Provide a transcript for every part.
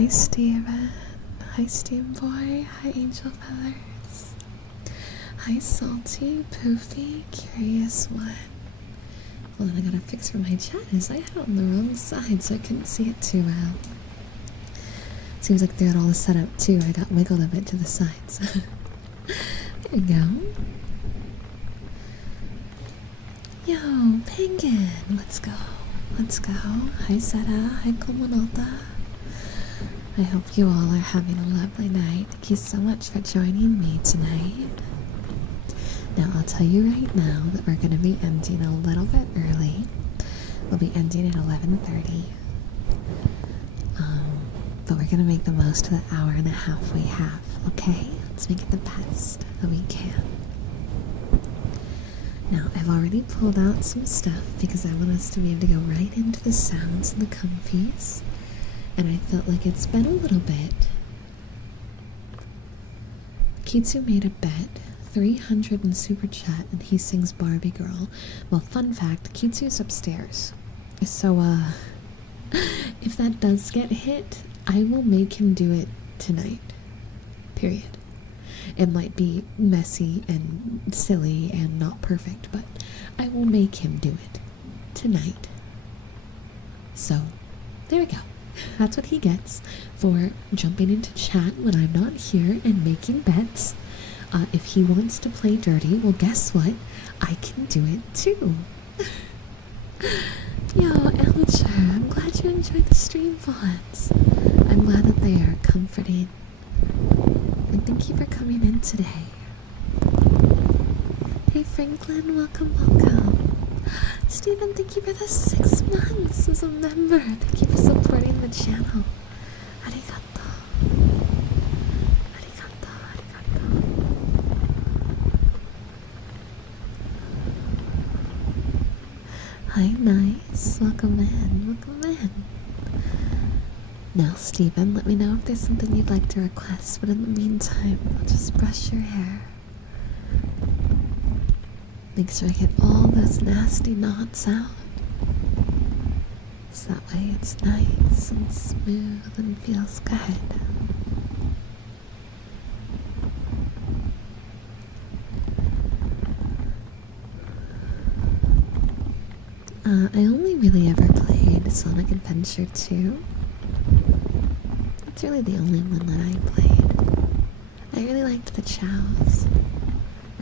Hi Steven. Hi Steam Boy. Hi Angel Feathers. Hi Salty, Poofy, Curious One. Hold on, I gotta fix for my chat is I had it on the wrong side so I couldn't see it too well. Seems like they had all this set up too. I got wiggled a bit to the sides. There we go. Yo, Penguin, let's go. Let's go. Hi Zeta, hi Komonota. I hope you all are having a lovely night. Thank you so much for joining me tonight. Now I'll tell you right now that we're going to be ending a little bit early. We'll be ending at 11:30. But we're going to make the most of the hour and a half we have, okay? Let's make it the best that we can. Now, I've already pulled out some stuff because I want us to be able to go right into the sounds and the comfies. And I felt like it's been a little bit. Kitsu made a bet, 300 in Super Chat, and he sings Barbie Girl. Well, fun fact, Kitsu's upstairs. So, if that does get hit, I will make him do it tonight. Period. It might be messy and silly and not perfect, but I will make him do it tonight. So, there we go. That's what he gets for jumping into chat when I'm not here and making bets. If he wants to play dirty, well, guess what? I can do it too. Yo, Amateur, I'm glad you enjoyed the stream VODs. I'm glad that they are comforting. And thank you for coming in today. Hey Franklin, welcome, welcome. Steven, thank you for the 6 months as a member. Thank you for supporting the channel. Arigato. Arigato, arigato. Hi, nice. Welcome in, welcome in. Now, Steven, let me know if there's something you'd like to request, but in the meantime, I'll just brush your hair. Make sure I get all those nasty knots out. So that way it's nice and smooth and feels good. I only really ever played Sonic Adventure 2. That's really the only one that I played. I really liked the chows.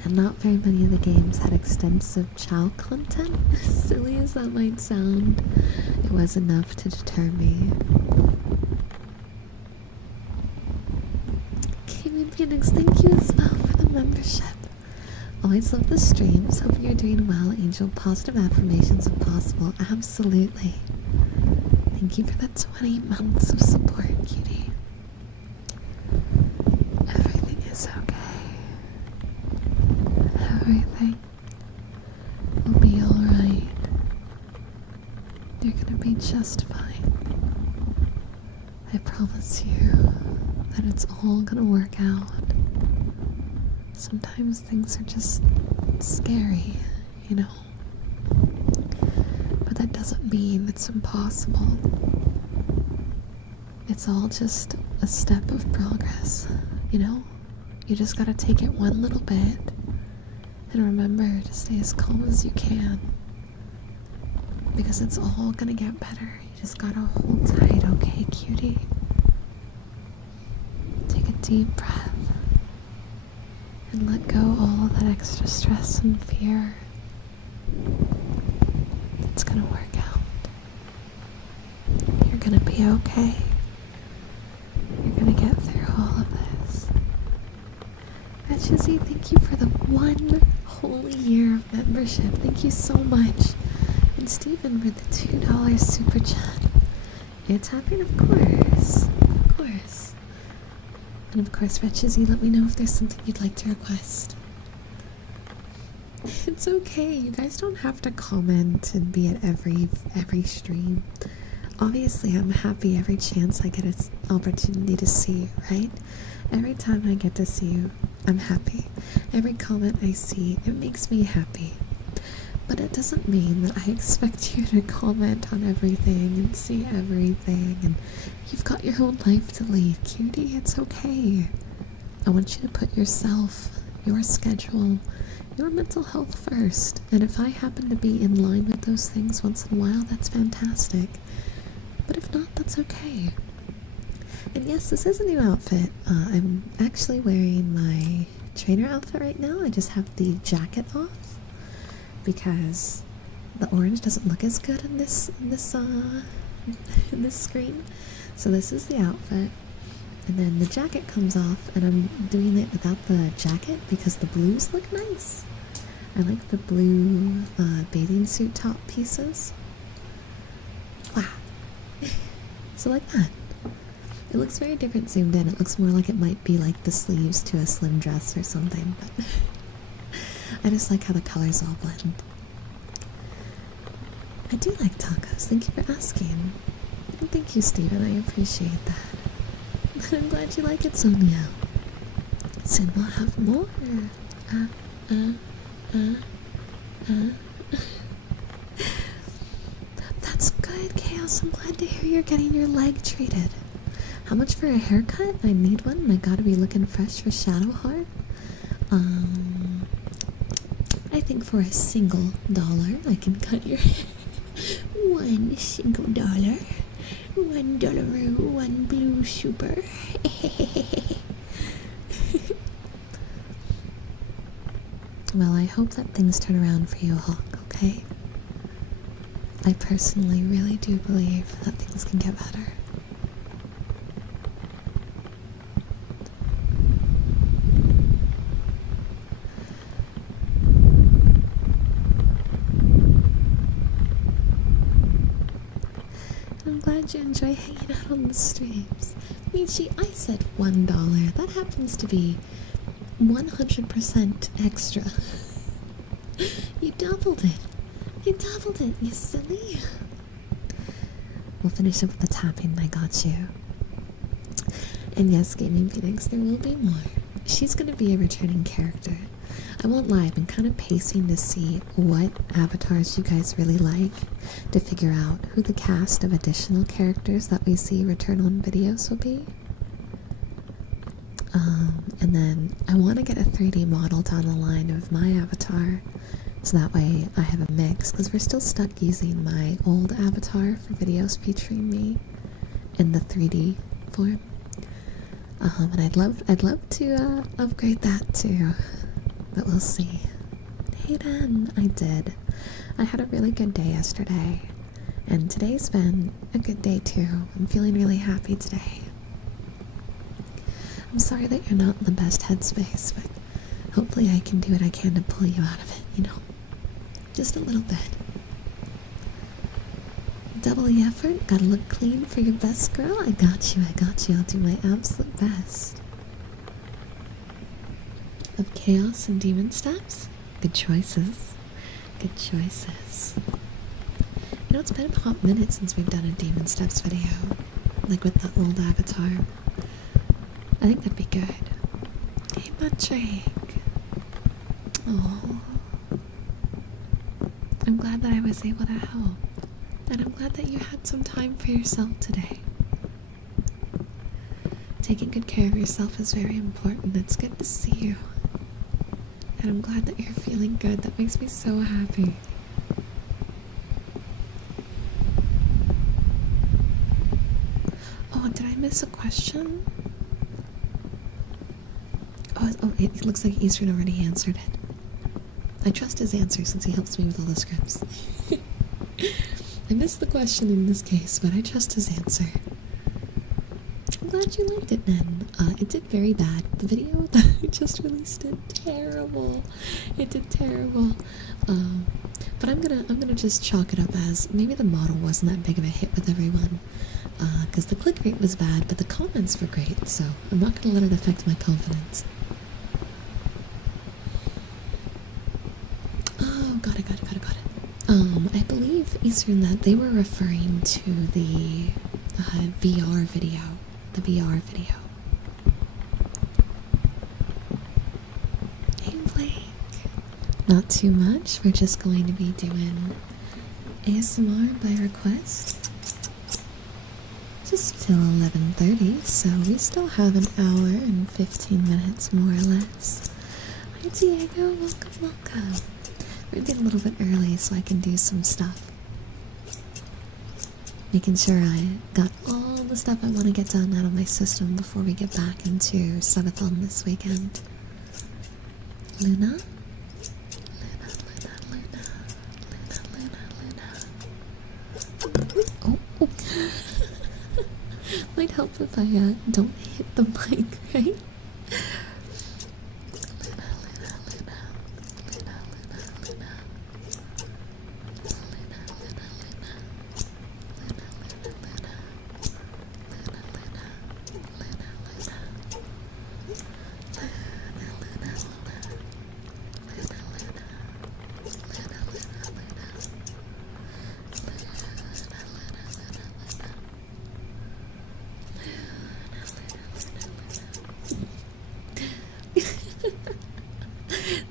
And not very many of the games had extensive chow content. As silly as that might sound, it was enough to deter me. Gaming Phoenix, thank you as well for the membership. Always love the streams. Hope you're doing well, Angel. Positive affirmations if possible. Absolutely. Thank you for the 20 months of support, cutie. Everything is okay. Everything will be alright. You're gonna be just fine. I promise you that it's all gonna work out. Sometimes things are just scary, you know? But that doesn't mean it's impossible. It's all just a step of progress, you know? You just gotta take it one little bit. And remember to stay as calm as you can. Because it's all gonna get better. You just gotta hold tight, okay, cutie? Take a deep breath. And let go all of that extra stress and fear. It's gonna work out. You're gonna be okay. You're gonna get through all of this. Chizzy, thank you for the 1 whole year of membership. Thank you so much. And Steven for the $2 super chat. It's happening, of course. Of course. And of course, Chizzy, let me know if there's something you'd like to request. It's okay. You guys don't have to comment and be at every stream. Obviously, I'm happy every chance I get an opportunity to see you, right? Every time I get to see you, I'm happy. Every comment I see, it makes me happy. But it doesn't mean that I expect you to comment on everything and see everything, and you've got your own life to lead, cutie. It's okay. I want you to put yourself, your schedule, your mental health first, and if I happen to be in line with those things once in a while, that's fantastic. But if not, that's okay. And yes, this is a new outfit. I'm actually wearing my trainer outfit right now. I just have the jacket off because the orange doesn't look as good in this in this screen. So this is the outfit, and then the jacket comes off, and I'm doing it without the jacket because the blues look nice. I like the blue bathing suit top pieces. Wow. So like that. It looks very different zoomed in. It looks more like it might be like the sleeves to a slim dress or something, but I just like how the colors all blend. I do like tacos. Thank you for asking. And thank you, Steven. I appreciate that. I'm glad you like it, Sonia. Soon we'll have more. That's good, Chaos. I'm glad to hear you're getting your leg treated. How much for a haircut? I need one, and I gotta be looking fresh for Shadowheart. I think for $1 I can cut your hair. $1. $1, one blue super. Well, I hope that things turn around for you, Hawk, okay? I personally really do believe that things can get better. I'm glad you enjoy hanging out on the streams. Michi, I said $1. That happens to be 100% extra. You doubled it. You doubled it, you silly. We'll finish up with the tapping. I got you. And yes, Gaming Phoenix, there will be more. She's going to be a returning character. I won't lie, I've been kind of pacing to see what avatars you guys really like, to figure out who the cast of additional characters that we see return on videos will be. And then I want to get a 3D model down the line of my avatar, so that way I have a mix, because we're still stuck using my old avatar for videos featuring me in the 3D form. And I'd love to upgrade that too, but we'll see. Hayden, I did. I had a really good day yesterday, and today's been a good day too. I'm feeling really happy today. I'm sorry that you're not in the best headspace, but hopefully I can do what I can to pull you out of it, you know? Just a little bit. Double the effort, gotta look clean for your best girl. I got you, I'll do my absolute best. Of chaos and demon steps? Good choices. Good choices. You know, it's been a hot minute since we've done a demon steps video, like with the old avatar. I think that'd be good. Hey, Patrick. Oh, I'm glad that I was able to help, and I'm glad that you had some time for yourself today. Taking good care of yourself is very important. It's good to see you, and I'm glad that you're feeling good. That makes me so happy. Oh, did I miss a question? Oh, it looks like Eastern already answered it. I trust his answer since he helps me with all the scripts. I missed the question in this case, but I trust his answer. I'm glad you liked it then. It did very bad. The video that I just released did terrible. It did terrible. But I'm gonna just chalk it up as maybe the model wasn't that big of a hit with everyone. Because the click rate was bad, but the comments were great, so I'm not gonna let it affect my confidence. Oh, got it. I believe, Eastern, that they were referring to the VR video. The VR video. Hey, Blake. Not too much. We're just going to be doing ASMR by request. Just till 11:30, so we still have an hour and 15 minutes more or less. Hi Diego, welcome, welcome. We're getting a little bit early so I can do some stuff. Making sure I got all the stuff I want to get done out of my system before we get back into subathon this weekend. Luna? Luna. Oh. Might help if I don't hit the mic, right?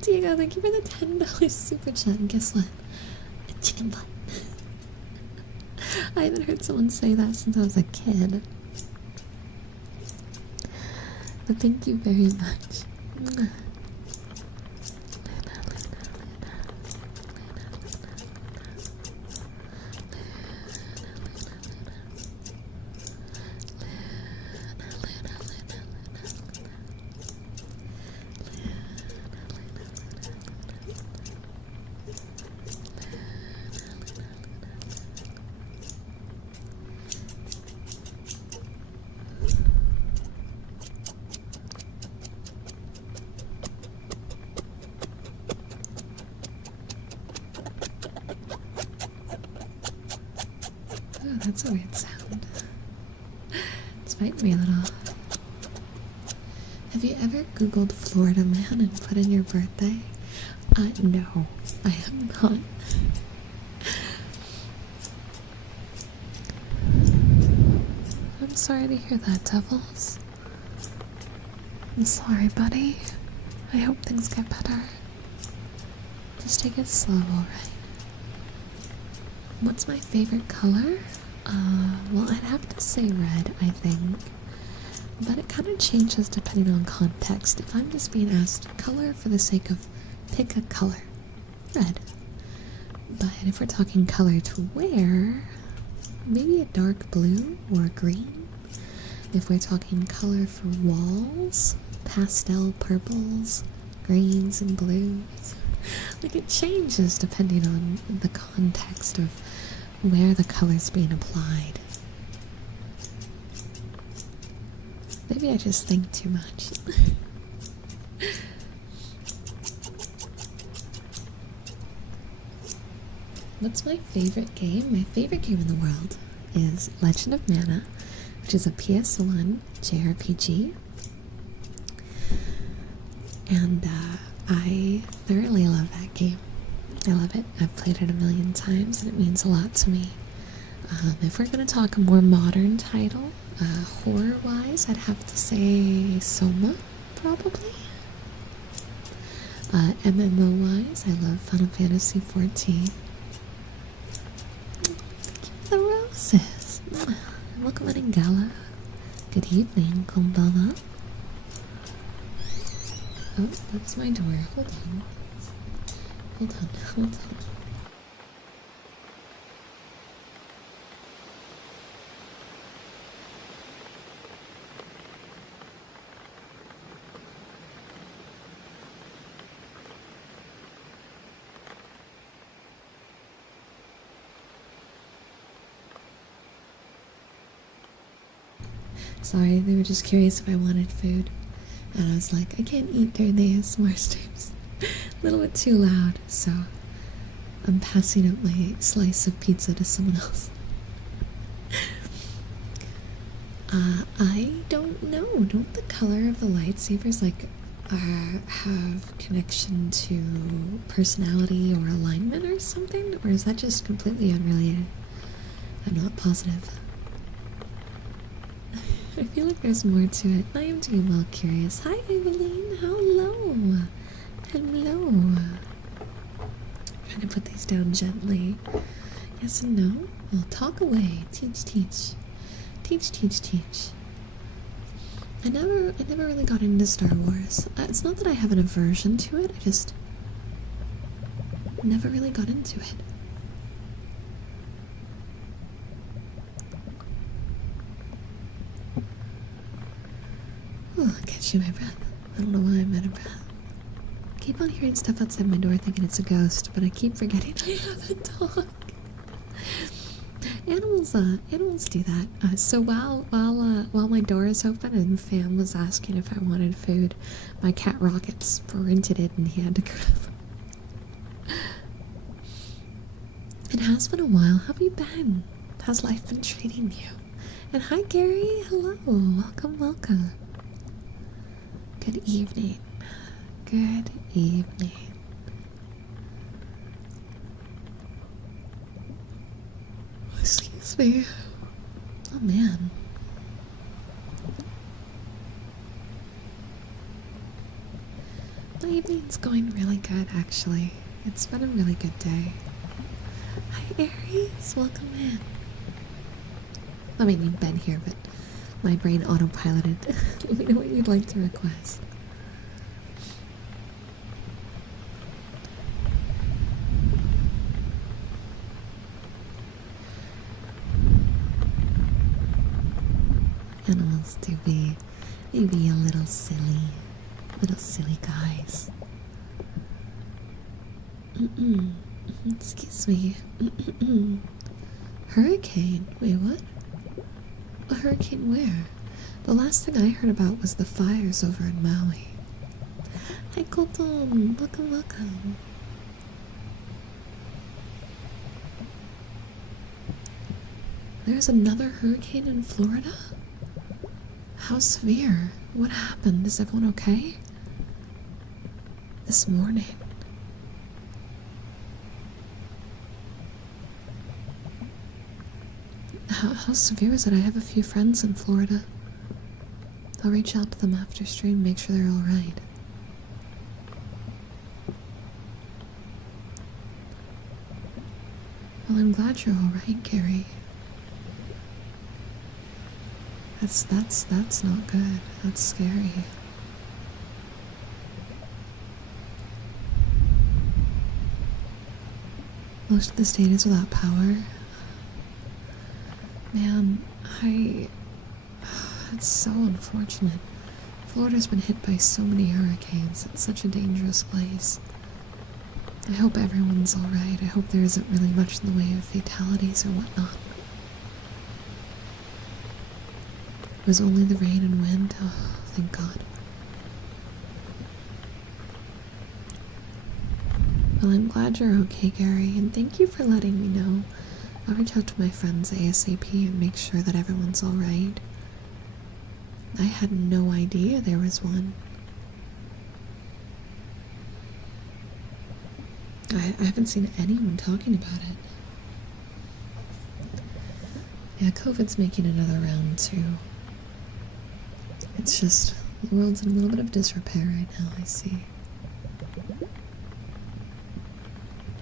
Diego, thank you for the $10 super chat. And guess what? A chicken butt. I haven't heard someone say that since I was a kid. But thank you very much. Oh, that's a weird sound. It's biting me a little. Have you ever Googled Florida man and put in your birthday? No, I have not. I'm sorry to hear that, Devils. I'm sorry, buddy. I hope things get better. Just take it slow, alright? What's my favorite color? Well, I'd have to say red, I think. But it kind of changes depending on context. If I'm just being asked color for the sake of pick a color, red. But if we're talking color to wear, maybe a dark blue or green. If we're talking color for walls, pastel purples, greens and blues. Like it changes depending on the context of where the color's being applied. Maybe I just think too much. What's my favorite game? My favorite game in the world is Legend of Mana, which is a PS1 JRPG. And I thoroughly love that game. I love it. I've played it a million times and it means a lot to me. If we're going to talk a more modern title, horror-wise, I'd have to say Soma, probably. MMO-wise, I love Final Fantasy XIV. Thank you for the roses. Welcome in Gala. Good evening, konbanwa. Oh, that's my door. Hold on. Hold on, hold on. Sorry, they were just curious if I wanted food. And I was like, I can't eat during the ASMR streams. A little bit too loud, so I'm passing up my slice of pizza to someone else. I don't know. Don't the color of the lightsabers have connection to personality or alignment or something? Or is that just completely unrelated? I'm not positive. I feel like there's more to it. I am doing well, curious. Hi, Evelyn. Hello. Hello. trying to put these down gently. Yes and no? Well, talk away. Teach, teach. Teach, teach, teach. I never really got into Star Wars. It's not that I have an aversion to it, I just never really got into it. Oh, catching my breath. I don't know why I'm out of breath. I keep on hearing stuff outside my door thinking it's a ghost, but I keep forgetting I have a dog. Animals do that. So while my door is open and Fam was asking if I wanted food, my cat Rocket sprinted it and he had to grab. It has been a while. How have you been? How's life been treating you? And hi Gary, hello, welcome, welcome. Good evening. Good evening. Excuse me. Oh man. My evening's going really good actually. It's been a really good day. Hi Aries, welcome in. I mean, you've been here, but my brain autopiloted. Let me know what you'd like to request. Animals do be a little silly guys. Excuse me. Hurricane? Wait, what? A hurricane where? The last thing I heard about was the fires over in Maui. Hi Colton, welcome, welcome. There's another hurricane in Florida? How severe? What happened? Is everyone okay? This morning. How severe is it? I have a few friends in Florida. I'll reach out to them after stream, make sure they're alright. Well, I'm glad you're alright, Gary. That's not good. That's scary. Most of the state is without power. Man, it's so unfortunate. Florida's been hit by so many hurricanes. It's such a dangerous place. I hope everyone's alright. I hope there isn't really much in the way of fatalities or whatnot. It was only the rain and wind. Oh, thank God. Well, I'm glad you're okay, Gary, and thank you for letting me know. I'll reach out to my friends ASAP and make sure that everyone's alright. I had no idea there was one. I haven't seen anyone talking about it. Yeah, COVID's making another round too. It's just, the world's in a little bit of disrepair right now, I see.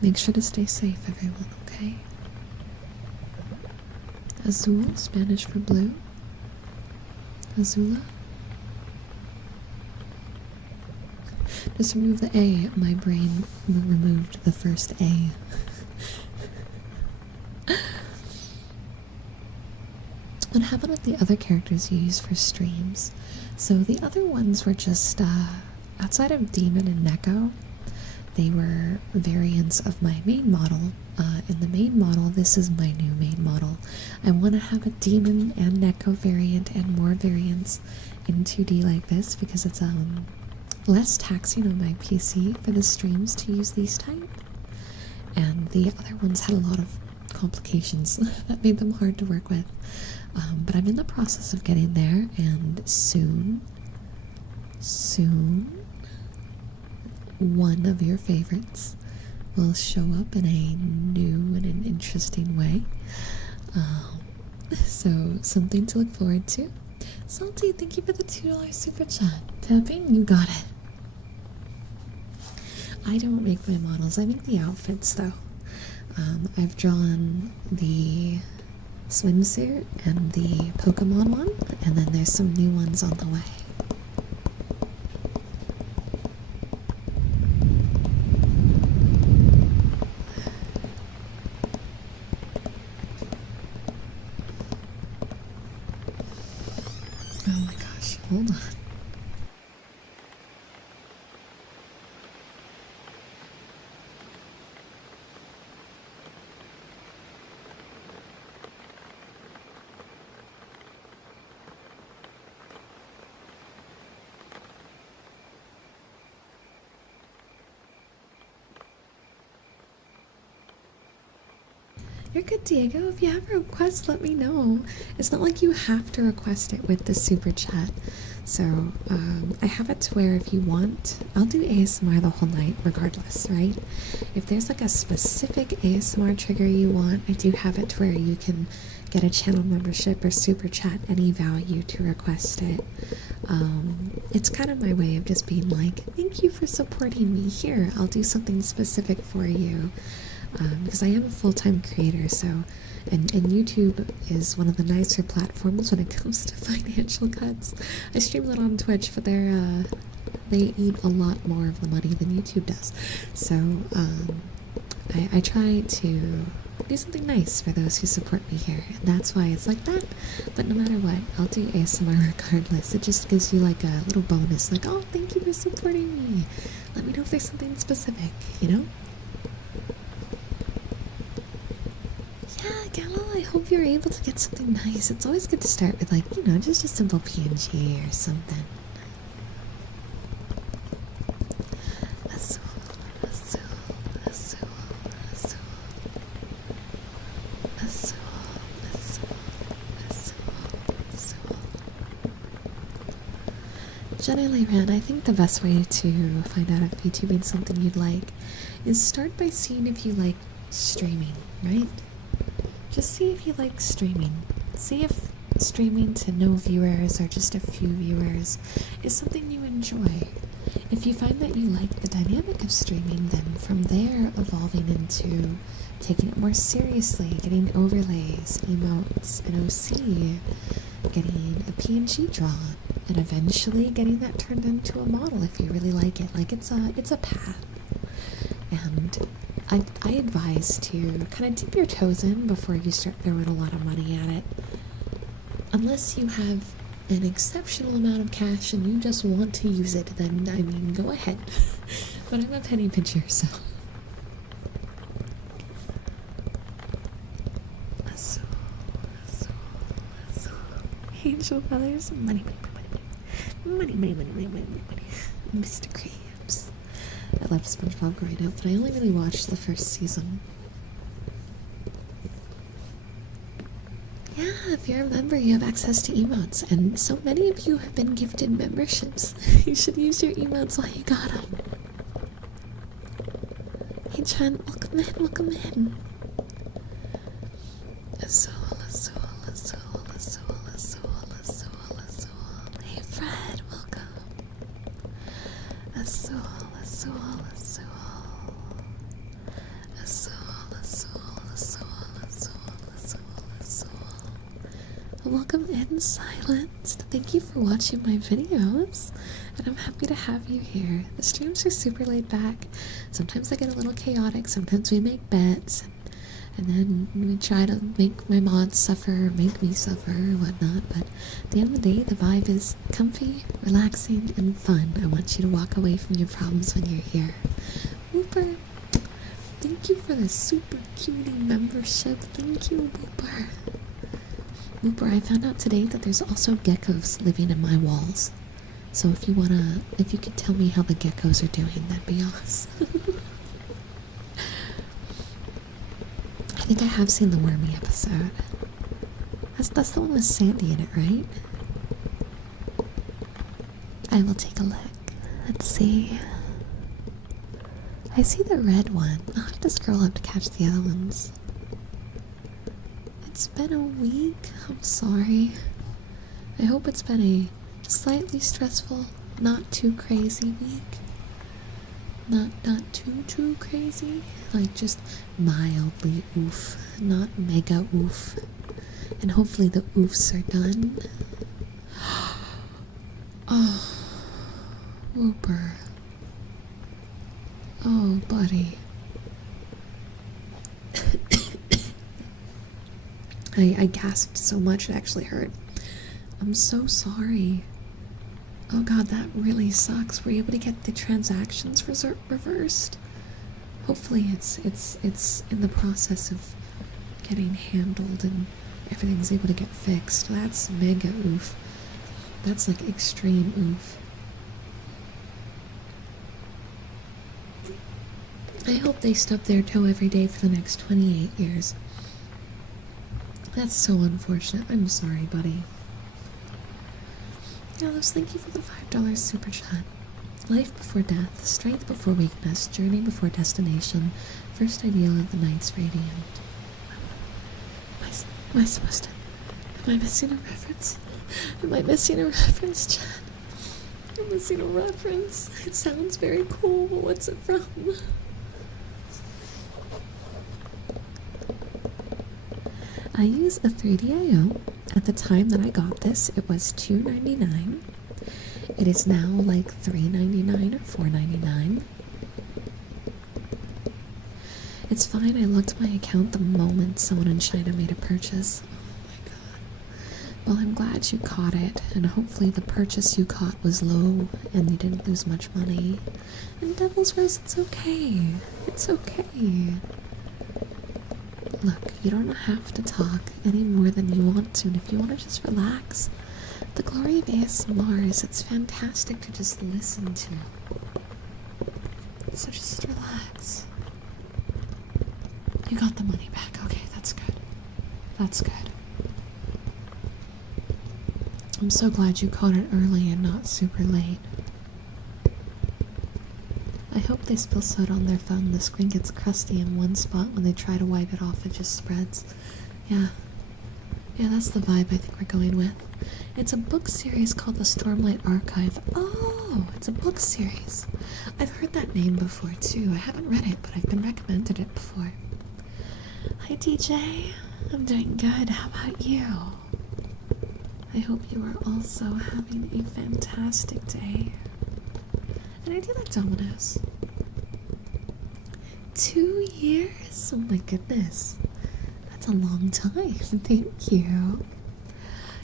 Make sure to stay safe, everyone, okay? Azul, Spanish for blue. Azula. Just remove the A. My brain removed the first A. What happened with the other characters you use for streams? So the other ones were just, outside of Demon and Neko, they were variants of my main model. In the main model, this is my new main model. I want to have a Demon and Neko variant and more variants in 2D like this because it's less taxing on my PC for the streams to use these type. And the other ones had a lot of complications that made them hard to work with. But I'm in the process of getting there, and soon, one of your favorites will show up in a new and an interesting way. So something to look forward to. Salty, thank you for the $2 super chat. Tapping, you got it. I don't make my models, I make the outfits though. I've drawn the swimsuit and the Pokemon one, and then there's some new ones on the way. Oh my gosh, hold on. You're good, Diego. If you have a request, let me know. It's not like you have to request it with the super chat. So, I have it to where if you want, I'll do ASMR the whole night regardless, right? If there's like a specific ASMR trigger you want, I do have it to where you can get a channel membership or super chat any value to request it. It's kind of my way of just being like, thank you for supporting me. Here, I'll do something specific for you. Because I am a full-time creator, so and YouTube is one of the nicer platforms when it comes to financial cuts. I stream it on Twitch, but they eat a lot more of the money than YouTube does. So I try to do something nice for those who support me here, and that's why it's like that. But no matter what, I'll do ASMR regardless. It just gives you like a little bonus, like, oh, thank you for supporting me. Let me know if there's something specific, you know? Yeah, Gallo, I hope you're able to get something nice. It's always good to start with, like, you know, just a simple PNG or something. Azul, azul, azul, azul. Azul, azul, azul, azul. Generally, Ran, I think the best way to find out if VTubing is something you'd like is start by seeing if you like streaming, right? Just see if you like streaming. See if streaming to no viewers or just a few viewers is something you enjoy. If you find that you like the dynamic of streaming, then from there evolving into taking it more seriously, getting overlays, emotes, an OC, getting a PNG drawn, and eventually getting that turned into a model if you really like it. Like, it's a path. And I advise to kind of dip your toes in before you start throwing a lot of money at it. Unless you have an exceptional amount of cash and you just want to use it, then, I mean, go ahead. But I'm a penny pincher, so. Azul, azul, azul. Angel feathers, money, money, money, money, money, money, money, money, money, money. Mr. Krabs. I loved SpongeBob growing up, but I only really watched the first season. Yeah, if you're a member, you have access to emotes, and so many of you have been gifted memberships. You should use your emotes while you got them. Hey, Chen, welcome in, welcome in. Azul, azul, azul, azul, azul, azul, azul. Hey, Fred, welcome. Azul, azul, azul. Azul, azul, azul, azul, azul, azul. Welcome in, Silenced. Thank you for watching my videos, and I'm happy to have you here. The streams are super laid back. Sometimes they get a little chaotic, sometimes we make bets, and then we try to make my mods suffer, make me suffer, or whatnot, but at the end of the day, the vibe is comfy, relaxing, and fun. I want you to walk away from your problems when you're here. Whooper, thank you for the super cutie membership. Thank you, Whooper. Whooper, I found out today that there's also geckos living in my walls. So if you could tell me how the geckos are doing, that'd be awesome. I think I have seen the Wormy episode. That's the one with Sandy in it, right? I will take a look. Let's see. I see the red one. I'll have to scroll up to catch the other ones. It's been a week. I'm sorry. I hope it's been a slightly stressful, not too crazy week. Not too crazy. Like just mildly oof, not mega oof. And hopefully the oofs are done. Oh, Whooper. Oh, buddy. I gasped so much it actually hurt. I'm so sorry. Oh god, that really sucks. Were you able to get the transactions reversed? Hopefully it's in the process of getting handled and everything's able to get fixed. That's mega oof. That's like extreme oof. I hope they stub their toe every day for the next 28 years. That's so unfortunate. I'm sorry, buddy. Alice, thank you for the $5 super chat. Life before death, strength before weakness, journey before destination, first ideal of the night's radiant. Am I supposed to? Am I missing a reference? Am I missing a reference, Chad? I'm missing a reference. It sounds very cool, but what's it from? I use a 3DIO. At the time that I got this, it was $2.99. It is now like $3.99 or $4.99. It's fine, I looked at my account the moment someone in China made a purchase. Oh my god. Well, I'm glad you caught it, and hopefully the purchase you caught was low and you didn't lose much money. And Devil's Rose, it's okay. It's okay. Look, you don't have to talk any more than you want to, and if you want to just relax, the glory of ASMR is it's fantastic to just listen to. So just relax. You got the money back. Okay, that's good. That's good. I'm so glad you caught it early and not super late. I hope they spill soda on their phone. The screen gets crusty in one spot. When they try to wipe it off, it just spreads. Yeah. Yeah, that's the vibe I think we're going with. It's a book series called the Stormlight Archive. Oh, it's a book series. I've heard that name before, too. I haven't read it, but I've been recommended it before. Hi, DJ. I'm doing good. How about you? I hope you are also having a fantastic day. And I do like Domino's. 2 years? Oh my goodness. That's a long time. Thank you.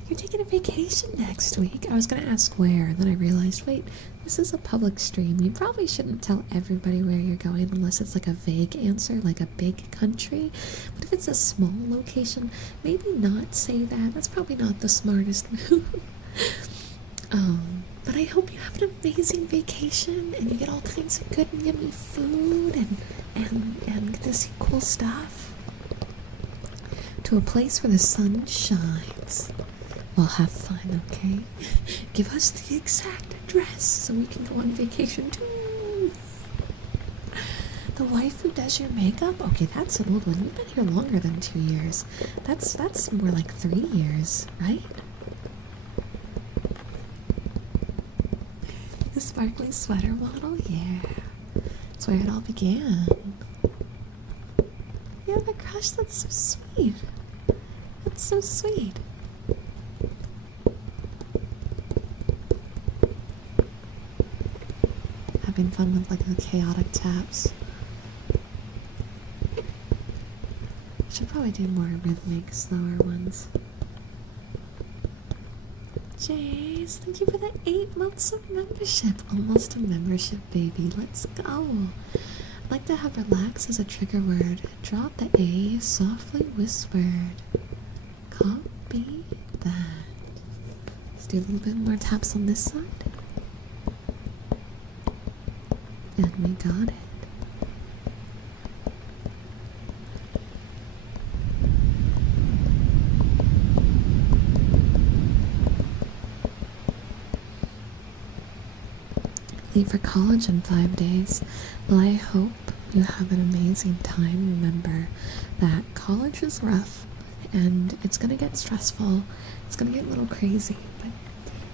You're taking a vacation next week. I was going to ask where, and then I realized, wait, this is a public stream. You probably shouldn't tell everybody where you're going unless it's like a vague answer, like a big country. But if it's a small location, maybe not say that. That's probably not the smartest move. But I hope you have an amazing vacation and you get all kinds of good and yummy food and get to see cool stuff. To a place where the sun shines. Well, have fun, okay? Give us the exact address so we can go on vacation too. The wife who does your makeup? Okay, that's an old one. You've been here longer than 2 years. That's more like 3 years, right? The sparkly sweater model? Yeah. That's where it all began. Yeah, the crush, that's so sweet. That's so sweet. Having fun with like the chaotic taps. Should probably do more rhythmic, slower ones. Jace, thank you for the 8 months of membership. Almost a membership, baby. Let's go. I'd like to have relax as a trigger word. Drop the A, softly whispered. Copy that. Let's do a little bit more taps on this side. And we got it. Leave for college in 5 days. Well, I hope you have an amazing time. Remember that college is rough and it's gonna get stressful. It's gonna get a little crazy, but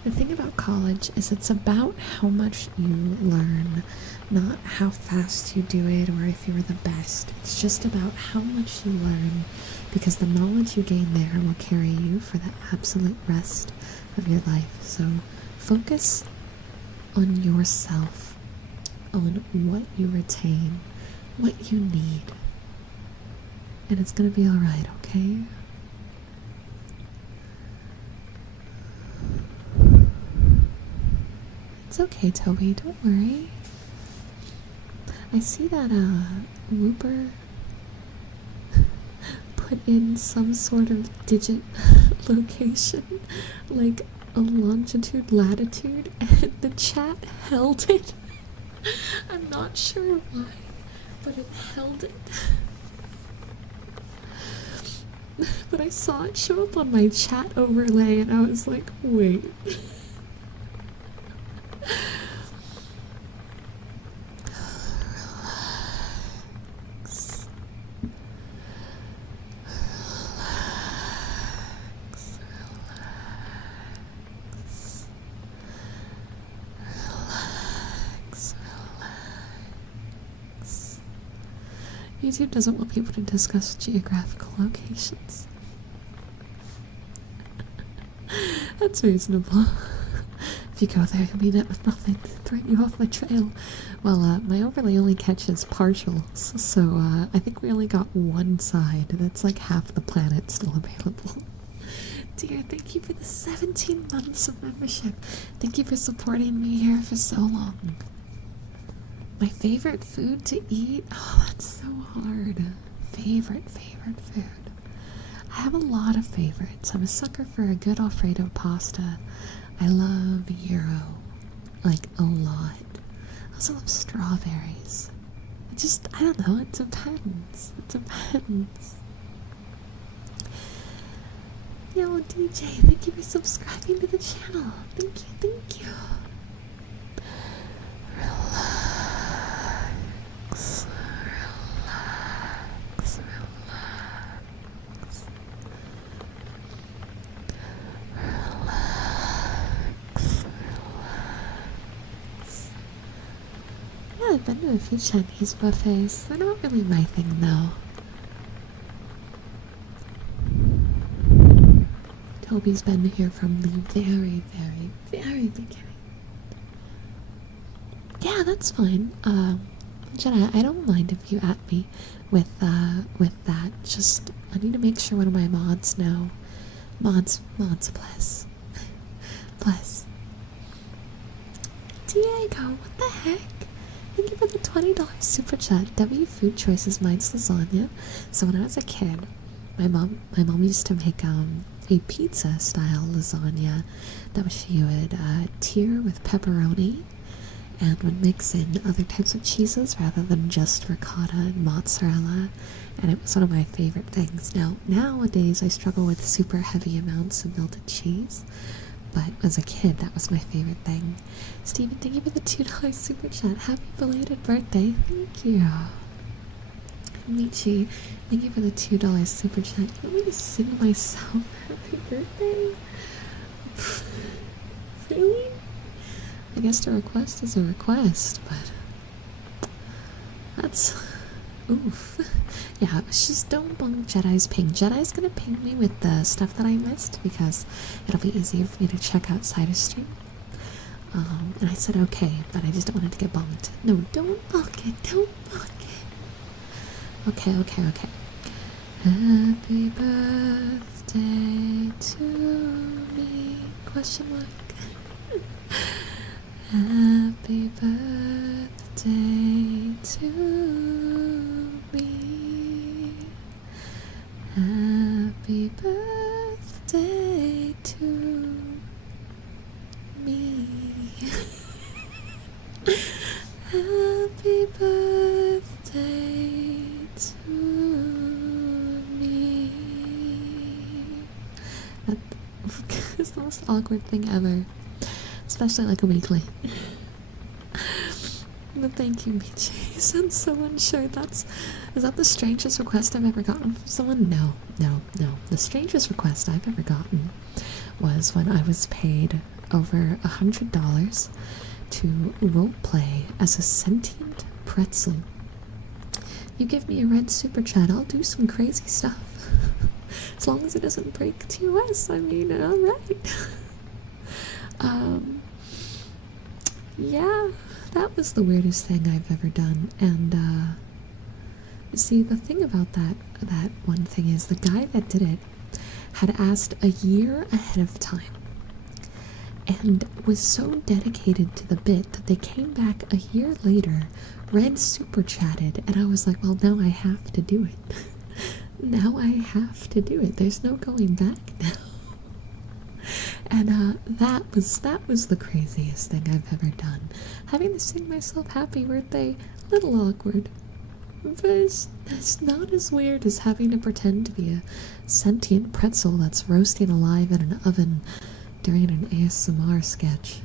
The thing about college is it's about how much you learn, not how fast you do it or if you're the best. It's just about how much you learn, because the knowledge you gain there will carry you for the absolute rest of your life. So focus on yourself, on what you retain, what you need, and it's gonna be alright, okay? It's okay, Toby, don't worry. I see that Whooper put in some sort of digit location, like a longitude, latitude, and the chat held it. I'm not sure why, but it held it. But I saw it show up on my chat overlay and I was like, wait. YouTube doesn't want people to discuss geographical locations. That's reasonable. If you go there, you'll be met with nothing to throw you off my trail. Well, my overlay only catches partials, so I think we only got one side. That's like half the planet still available. Dear, thank you for the 17 months of membership. Thank you for supporting me here for so long. My favorite food to eat? Oh, that's so hard. Favorite food. I have a lot of favorites. I'm a sucker for a good Alfredo pasta. I love gyro, like a lot. I also love strawberries. I don't know, it depends. Yo, DJ, thank you for subscribing to the channel. Thank you. Yeah, I've been to a few Chinese buffets. They're not really my thing, though. Toby's been here from the very beginning. Yeah, that's fine. Jenna, I don't mind if you at me with that. Just, I need to make sure one of my mods know. Mods, bless. Bless. Diego, what the heck? Thank you for the $20 super chat. W Food Choices Mine's lasagna. So when I was a kid, my mom used to make a pizza style lasagna that she would tier with pepperoni and would mix in other types of cheeses rather than just ricotta and mozzarella, and it was one of my favorite things. Nowadays I struggle with super heavy amounts of melted cheese, but as a kid that was my favorite thing. Steven, thank you for the $2 super chat. Happy belated birthday. Thank you. Michi, thank you for the $2 super chat. You want me to sing myself happy birthday? Really? I guess a request is a request, but that's oof. Yeah, just don't bunk Jedi's ping. Jedi's gonna ping me with the stuff that I missed because it'll be easier for me to check outside of stream. And I said okay, but I just don't want it to get bumped. No, don't bunk it. Don't bunk it. Okay. Happy birthday to me? Question mark. Happy birthday to me. Happy birthday to me. Happy birthday to me. That is the most awkward thing ever. Especially like a weekly. But thank you, BJ. You sound so unsure. Is that the strangest request I've ever gotten from someone? No. The strangest request I've ever gotten was when I was paid over $100 to roleplay as a sentient pretzel. You give me a red super chat, I'll do some crazy stuff. As long as it doesn't break TOS, I mean, alright. Yeah, that was the weirdest thing I've ever done. And, see, the thing about that one thing is the guy that did it had asked a year ahead of time and was so dedicated to the bit that they came back a year later, red super chatted, and I was like, well, now I have to do it. Now I have to do it. There's no going back now. And that was the craziest thing I've ever done. Having to sing myself happy birthday, a little awkward. But it's not as weird as having to pretend to be a sentient pretzel that's roasting alive in an oven during an ASMR sketch.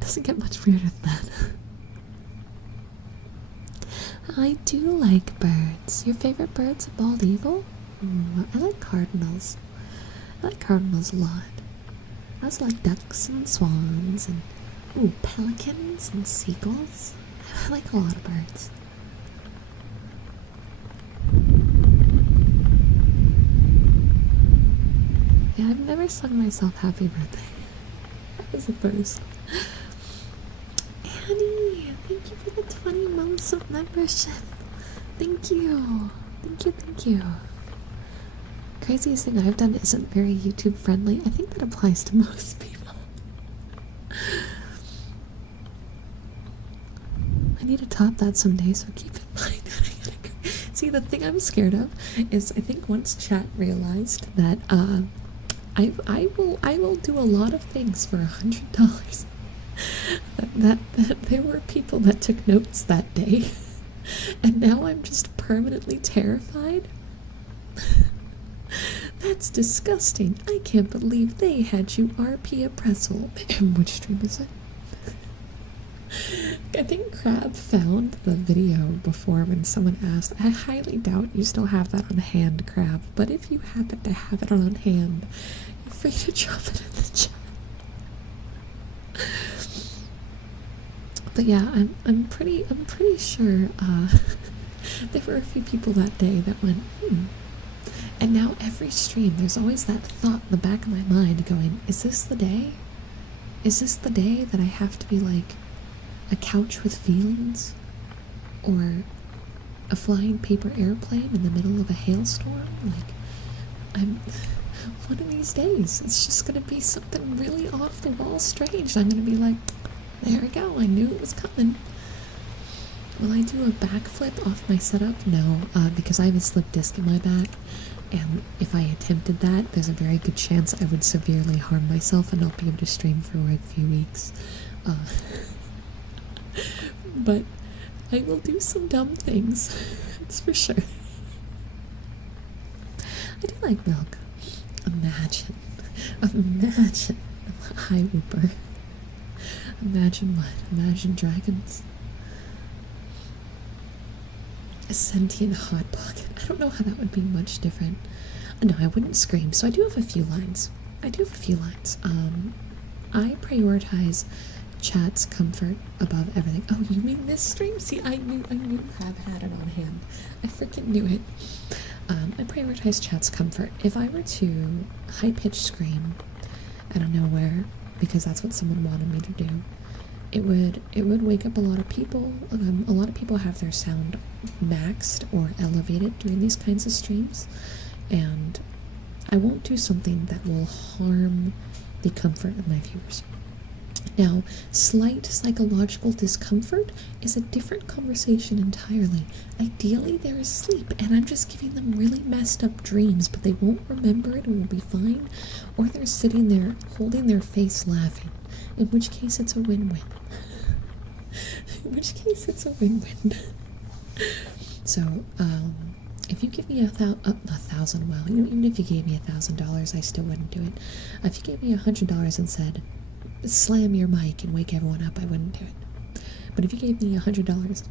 Doesn't get much weirder than that. I do like birds. Your favorite bird's a bald eagle? I like cardinals. I like cardinals a lot. I also like ducks and swans and pelicans and seagulls. I like a lot of birds. Yeah, I've never sung myself happy birthday. That was the first. Annie, thank you for the 20 months of membership. Thank you. Thank you. Craziest thing I've done isn't very YouTube friendly. I think that applies to most people. I need to top that someday, so keep in mind. See, the thing I'm scared of is I think once chat realized that I will do a lot of things for $100. that there were people that took notes that day, and now I'm just permanently terrified. That's disgusting. I can't believe they had you RP a pretzel. Which stream is it? I think Crab found the video before when someone asked. I highly doubt you still have that on hand, Crab, but if you happen to have it on hand, you're free to drop it in the chat. But yeah, I'm pretty sure there were a few people that day that went, And now every stream, there's always that thought in the back of my mind going, is this the day? Is this the day that I have to be like a couch with feelings? Or a flying paper airplane in the middle of a hailstorm? Like, one of these days, it's just gonna be something really off the wall strange. I'm gonna be like, there we go, I knew it was coming. Will I do a backflip off my setup? No, because I have a slip disc in my back, and if I attempted that, there's a very good chance I would severely harm myself and not be able to stream for a few weeks. But I will do some dumb things, that's for sure. I do like milk. Imagine hi Whooper. Imagine what? Imagine dragons. A sentient hot pocket. I don't know how that would be much different. No, I wouldn't scream. So I do have a few lines. I prioritize chat's comfort above everything. Oh, you mean this stream? See, I knew Crab had it on hand. I freaking knew it. I prioritize chat's comfort. If I were to high-pitched scream out of nowhere, because that's what someone wanted me to do, it would wake up a lot of people. A lot of people have their sound maxed or elevated during these kinds of streams, and I won't do something that will harm the comfort of my viewers. Now, slight psychological discomfort is a different conversation entirely. Ideally, they're asleep, and I'm just giving them really messed up dreams, but they won't remember it and will be fine, or they're sitting there holding their face laughing, in which case it's a win-win. So, if you give me $1,000, well, even if you gave me $1,000, I still wouldn't do it. If you gave me $100 and said, slam your mic and wake everyone up, I wouldn't do it. But if you gave me $100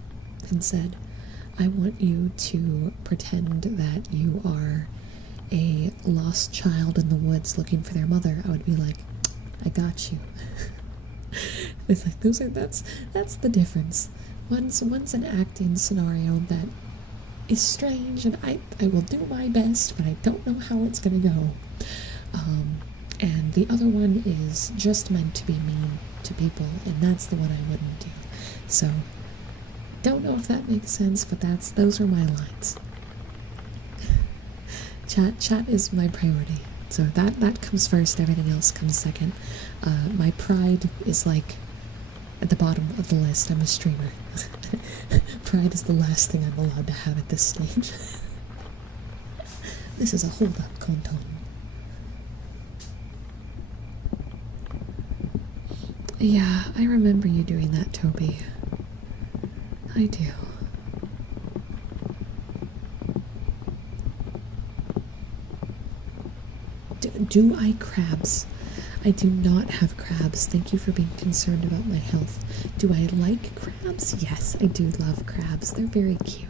and said, I want you to pretend that you are a lost child in the woods looking for their mother, I would be like, I got you. It's like that's the difference. One's an acting scenario that is strange, and I will do my best, but I don't know how it's gonna go. And the other one is just meant to be mean to people, and that's the one I wouldn't do. So, don't know if that makes sense, but those are my lines. Chat is my priority. So that comes first, everything else comes second. My pride is like at the bottom of the list. I'm a streamer. Pride is the last thing I'm allowed to have at this stage. This is a hold-up, Canton. Yeah, I remember you doing that, Toby. I do. Do I crabs? I do not have crabs. Thank you for being concerned about my health. Do I like crabs? Yes, I do love crabs. They're very cute.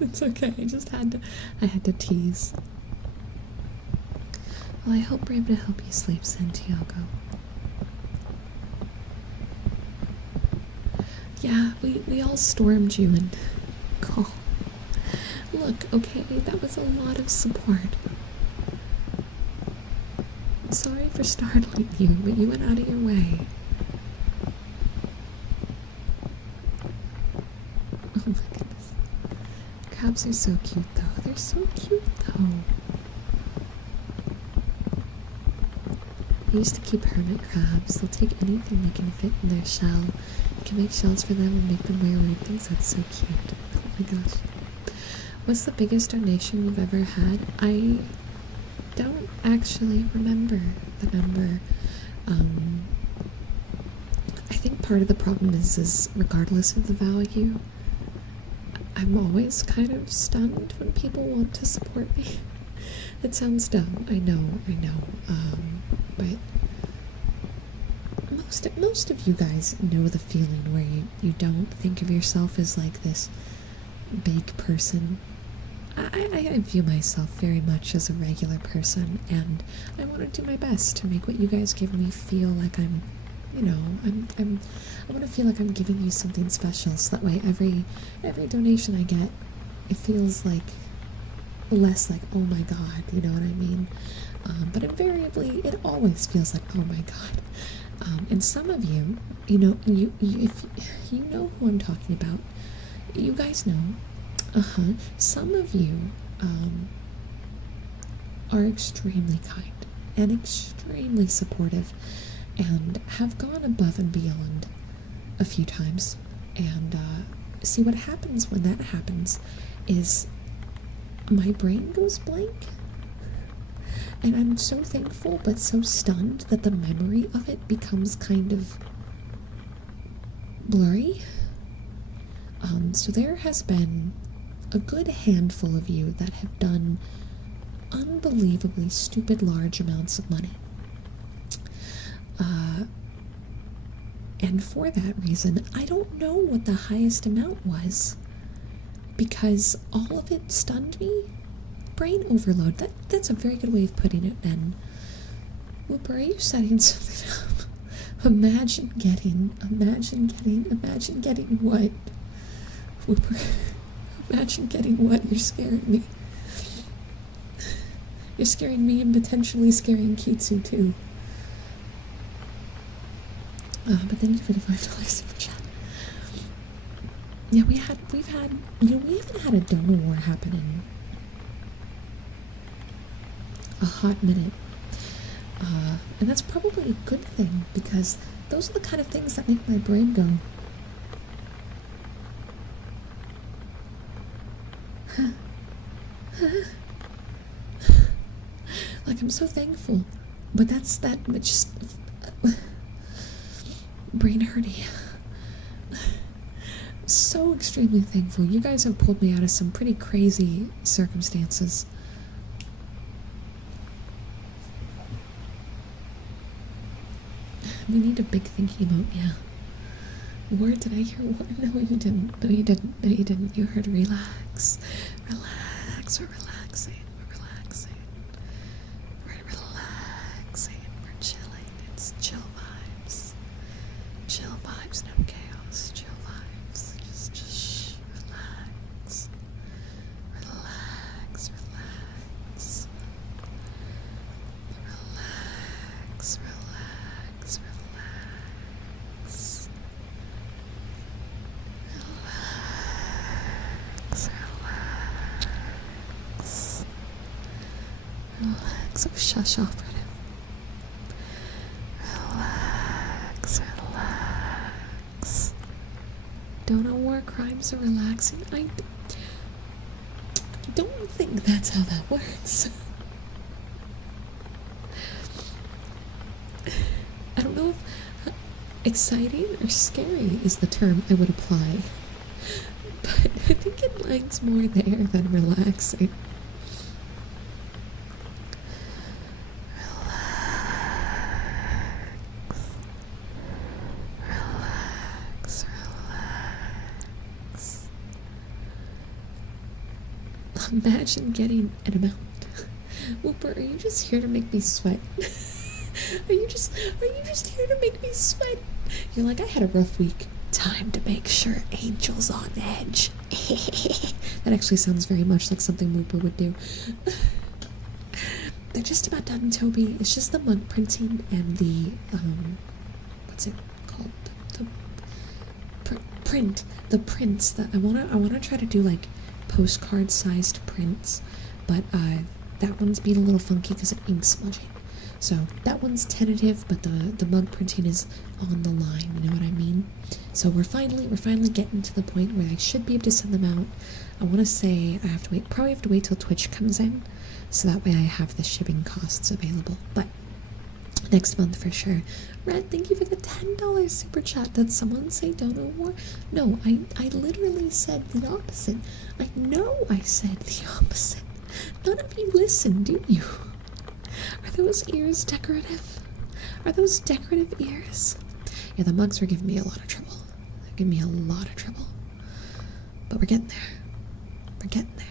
It's okay. I had to tease. Well, I hope we're able to help you sleep, Santiago. Yeah, we all stormed you and... Oh. Look, okay, that was a lot of support. Sorry for startling you, but you went out of your way. Oh my goodness. Crabs are so cute, though. They're so cute, though. I used to keep hermit crabs. They'll take anything they can fit in their shell. You can make shells for them and make them wear weird things. That's so cute. Oh my gosh. What's the biggest donation you've ever had? I don't actually remember the number. I think part of the problem is regardless of the value, I'm always kind of stunned when people want to support me. It sounds dumb, I know, but most of you guys know the feeling where you don't think of yourself as like this big person. I view myself very much as a regular person, and I want to do my best to make what you guys give me feel like I want to feel like I'm giving you something special, so that way every donation I get, it feels like less like, oh my god, you know what I mean? But invariably, it always feels like, oh my god. And some of you, if you know who I'm talking about, you guys know. Some of you are extremely kind and extremely supportive and have gone above and beyond a few times. And see, what happens when that happens is my brain goes blank. And I'm so thankful but so stunned that the memory of it becomes kind of blurry. So there has been a good handful of you that have done unbelievably stupid large amounts of money. And for that reason, I don't know what the highest amount was, because all of it stunned me. Brain overload, that's a very good way of putting it, Ben. Whooper, are you setting something up? Imagine getting what? Whooper, imagine getting what? You're scaring me. You're scaring me and potentially scaring Kitsu too. But thank you for the $5 super chat. Yeah, we haven't had a donor war happen in a hot minute. And that's probably a good thing, because those are the kind of things that make my brain go, like, I'm so thankful, but it's just brain hurting. So extremely thankful. You guys have pulled me out of some pretty crazy circumstances. We need a big thinking emote, yeah. Word, did I hear word? No, you didn't. No, you didn't. No, you didn't. You heard relax. Relax. We're relaxing. We're relaxing. We're relaxing. We're chilling. It's chill vibes. Chill vibes, no chaos. Chill vibes. Just relax. Relax. Relax. Relax. Relax. Relax. Relax. Oh, shush operative. Relax. Relax. Don't know war crimes are relaxing. I don't think that's how that works. I don't know if exciting or scary is the term I would apply. But I think it lands more there than relaxing. Relax. Relax. Imagine getting an amount. Whooper, are you just here to make me sweat? Are you just here to make me sweat? You're like, I had a rough week. Time to make sure Angel's on edge. That actually sounds very much like something Whooper would do. They're just about done, Toby. It's just the mug printing and the what's it called? The print. The prints that I wanna try to do like postcard sized prints, but that one's being a little funky because of ink smudging. So that one's tentative, but the mug printing is on the line, you know what I mean? So we're finally getting to the point where I should be able to send them out. I want to say I have to wait, probably have to wait till Twitch comes in, so that way I have the shipping costs available. But next month for sure. Red, thank you for the $10 super chat. Did someone say Dono War? No, I literally said the opposite. I know I said the opposite. None of you listen, do you? Are those ears decorative? Are those decorative ears? Yeah, the mugs were giving me a lot of trouble. They're giving me a lot of trouble. But we're getting there. We're getting there.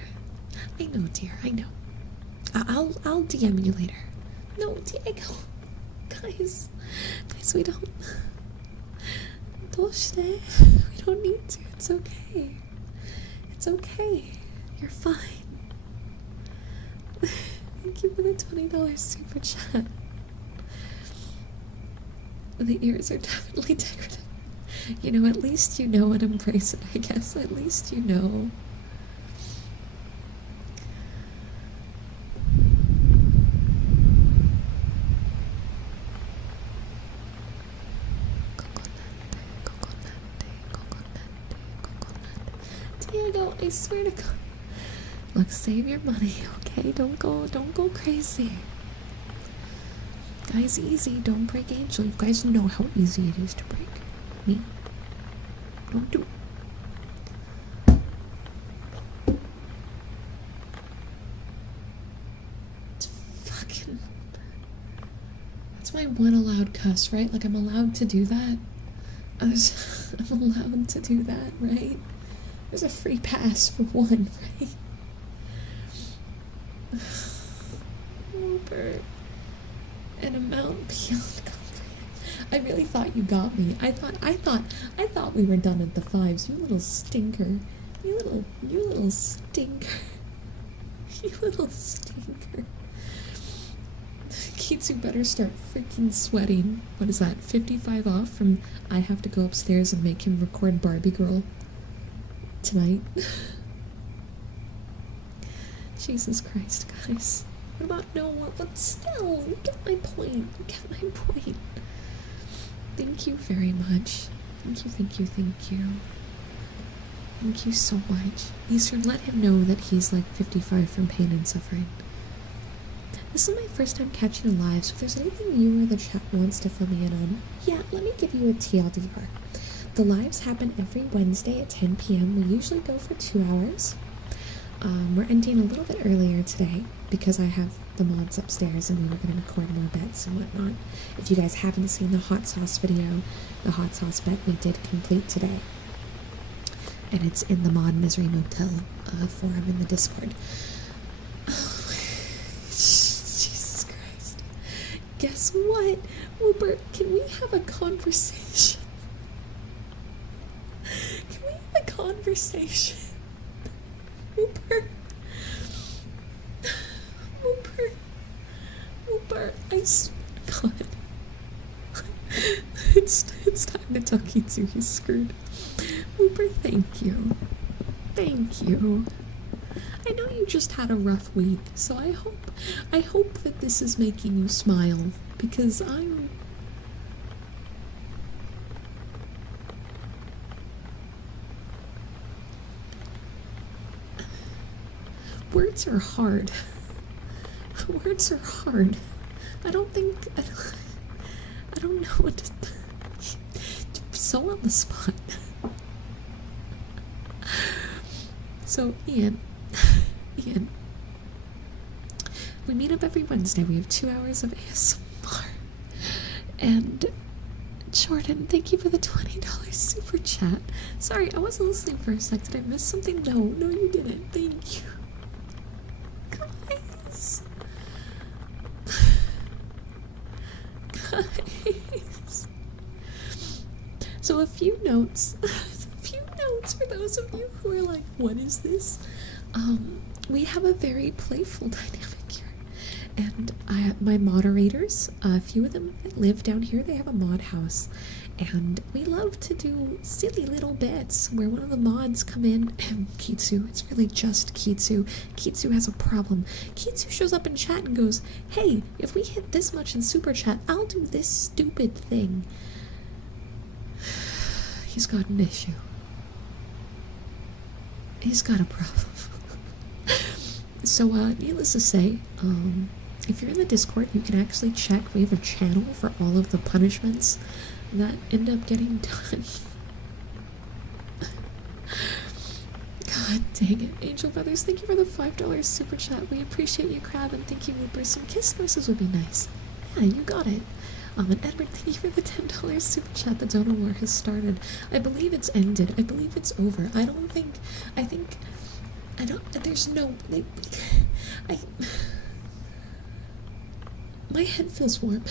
I know, dear, I know. I'll DM you later. No, Diego. Guys, we don't stay. We don't need to. It's okay. It's okay. You're fine. Thank you for the $20 super chat. The ears are definitely decorative. You know, at least you know and embrace it, I guess. At least you know. Diego, I swear to God. Look, save your money, okay? Don't go crazy. Guys, easy. Don't break Angel. You guys know how easy it is to break me. Don't do it. It's fucking... That's my one allowed cuss, right? Like, I'm allowed to do that? I'm allowed to do that, right? There's a free pass for one, right? Rupert. An amount beyond comprehension. I really thought you got me. I thought we were done at the fives. You little stinker. You little stinker. You little stinker. Kitsu better start freaking sweating. What is that? 55 off from I have to go upstairs and make him record Barbie Girl tonight. Jesus Christ, guys. What about no one? But still, you get my point. You get my point. Thank you very much. Thank you, thank you, thank you. Thank you so much. Eastern, let him know that he's like 55 from pain and suffering. This is my first time catching a live, so if there's anything you or the chat wants to fill me in on, yeah, let me give you a TLDR. The lives happen every Wednesday at 10 p.m. We usually go for 2 hours. We're ending a little bit earlier today because I have the mods upstairs, and we were going to record more bets and whatnot. If you guys haven't seen the hot sauce video, the hot sauce bet we did complete today, and it's in the Mod Misery Motel forum in the Discord. Oh, Jesus Christ. Guess what? Wilbur, can we have a conversation? Can we have a conversation? Wilbur. Wilbur, I swear to God. It's time to tell Kitsu he's screwed. Wilbur, thank you. Thank you. I know you just had a rough week, so I hope that this is making you smile, because words are hard. Words are hard. I don't know what to... So on the spot. So, Ian, we meet up every Wednesday. We have 2 hours of ASMR. And Jordan, thank you for the $20 super chat. Sorry, I wasn't listening for a sec. Did I miss something? No, you didn't. Thank you. Guys. So a few notes for those of you who are like, what is this? We have a very playful dynamic here, and my moderators, a few of them live down here. They have a mod house, and we love to do silly little bits where one of the mods come in, and Kitsu, it's really just Kitsu. Kitsu has a problem. Kitsu shows up in chat and goes, hey, if we hit this much in super chat, I'll do this stupid thing. He's got an issue. He's got a problem. So, needless to say, if you're in the Discord, you can actually check. We have a channel for all of the punishments that end up getting done. God dang it. Angel Brothers, thank you for the $5 super chat. We appreciate you, Crab, and thank you, Whooper. Some kiss nurses would be nice. Yeah, you got it. And Edward, thank you for the $10 super chat. The donor war has started. I believe it's ended. I believe it's over. There's no, my head feels warm.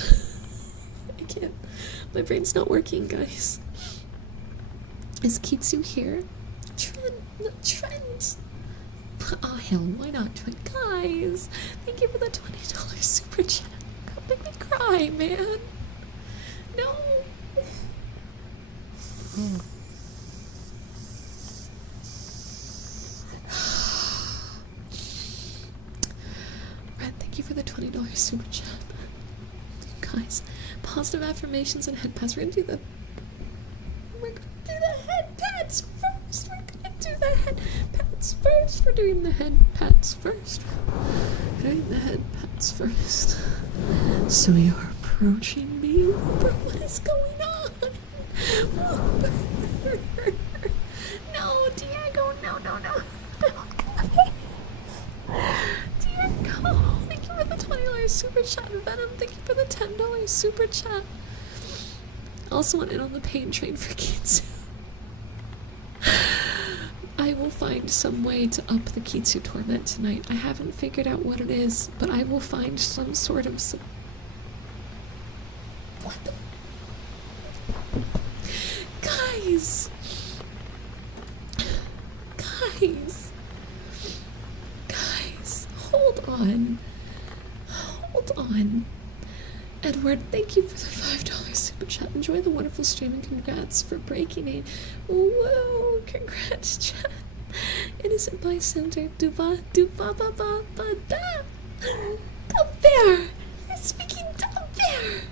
I can't, my brain's not working, guys. Is Kitsu here? Trent. Oh, hell, why not Trent? Guys, thank you for the $20 super chat. Don't make me cry, man. No. Red, thank you for the $20 super chat. Guys, positive affirmations and head pats. We're gonna do the head pats first. We're gonna do the head pats first. We're doing the head pats first. We're doing the head pats first. So you're approaching me? Whooper, what is going on? Whooper. No, Diego, no. Diego, thank you for the $20 super chat. Venom, thank you for the $10 super chat. Also went in on the pain train for Kitsu. I will find some way to up the Kitsu torment tonight. I haven't figured out what it is, but I will find some sort of... What the... Guys! Hold on. Edward, thank you for the $5 super chat. Enjoy the wonderful stream and congrats for breaking it. Whoa, congrats, chat. Innocent bystander, ba ba ba da. Up there! You're speaking up there!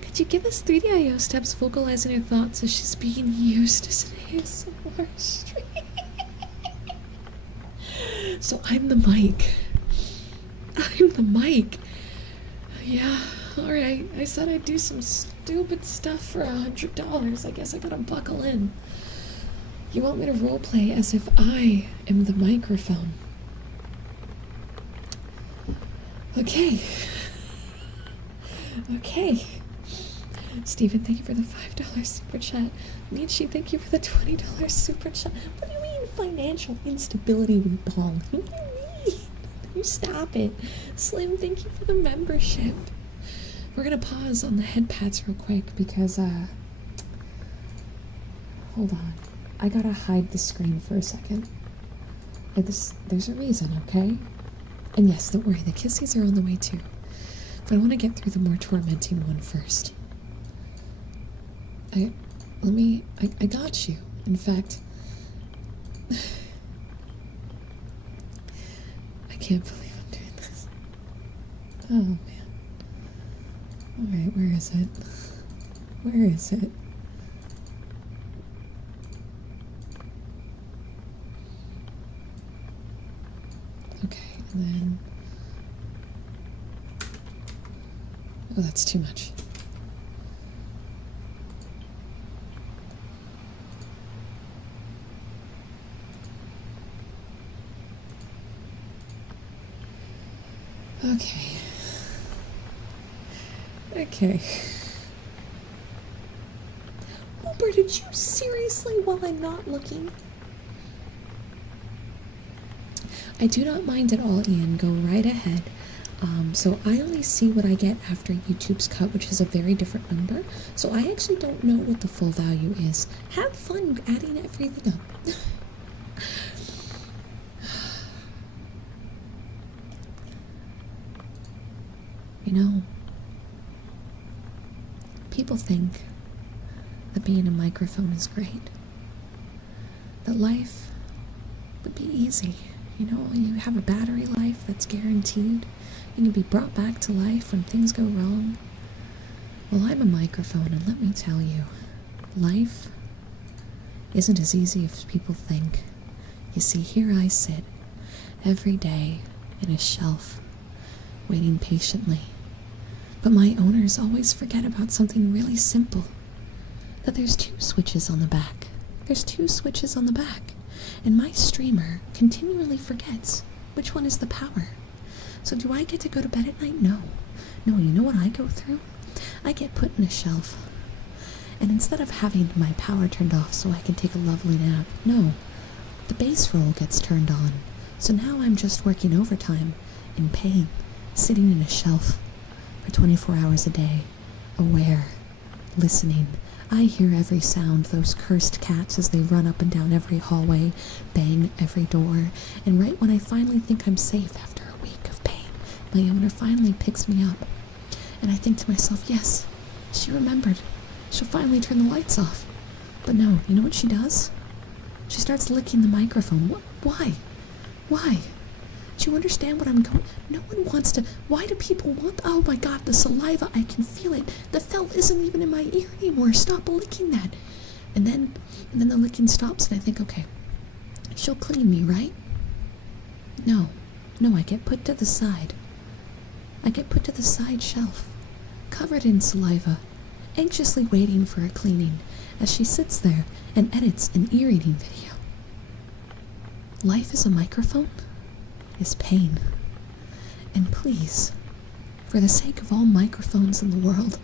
Could you give us 3DIO steps vocalizing her thoughts as she's being used as an ASMR stream? So I'm the mic. Yeah, alright. I said I'd do some stupid stuff for $100. I guess I gotta buckle in. You want me to roleplay as if I am the microphone? Okay. Okay. Stephen, thank you for the $5 super chat. Nietzsche, thank you for the $20 super chat. What do you mean financial instability, Bong? What do you mean? You stop it. Slim, thank you for the membership. We're gonna pause on the head pats real quick because, hold on. I gotta hide the screen for a second. There's a reason, okay? And yes, don't worry, the kissies are on the way too. But I want to get through the more tormenting one first. I got you. In fact, I can't believe I'm doing this. Oh, man. Alright, where is it? Where is it? Okay, and then... Oh, that's too much. Okay. Okay. Hooper, did you seriously, while I'm not looking? I do not mind at all, Ian. Go right ahead. So I only see what I get after YouTube's cut, which is a very different number. So I actually don't know what the full value is. Have fun adding everything up. You know, people think that being a microphone is great. That life would be easy. You know, you have a battery life that's guaranteed. You can be brought back to life when things go wrong. Well, I'm a microphone, and let me tell you, life isn't as easy as people think. You see, here I sit every day in a shelf, waiting patiently. But my owners always forget about something really simple. That there's 2 switches on the back. There's 2 switches on the back. And my streamer continually forgets which one is the power. So do I get to go to bed at night? No. No, you know what I go through? I get put in a shelf. And instead of having my power turned off so I can take a lovely nap, no. The bass roll gets turned on. So now I'm just working overtime, in pain, sitting in a shelf for 24 hours a day, aware, listening. I hear every sound, those cursed cats as they run up and down every hallway, bang every door, and right when I finally think I'm safe after a week of pain, my owner finally picks me up. And I think to myself, yes, she remembered. She'll finally turn the lights off. But no, you know what she does? She starts licking the microphone. Why? Why? Do you understand what I'm going? No one wants to. Why do people want? Oh my God, the saliva! I can feel it. The felt isn't even in my ear anymore. Stop licking that. And then the licking stops, and I think, okay, she'll clean me, right? No, I get put to the side. I get put to the side shelf, covered in saliva, anxiously waiting for a cleaning, as she sits there and edits an ear-eating video. Life as a microphone is pain. And please, for the sake of all microphones in the world,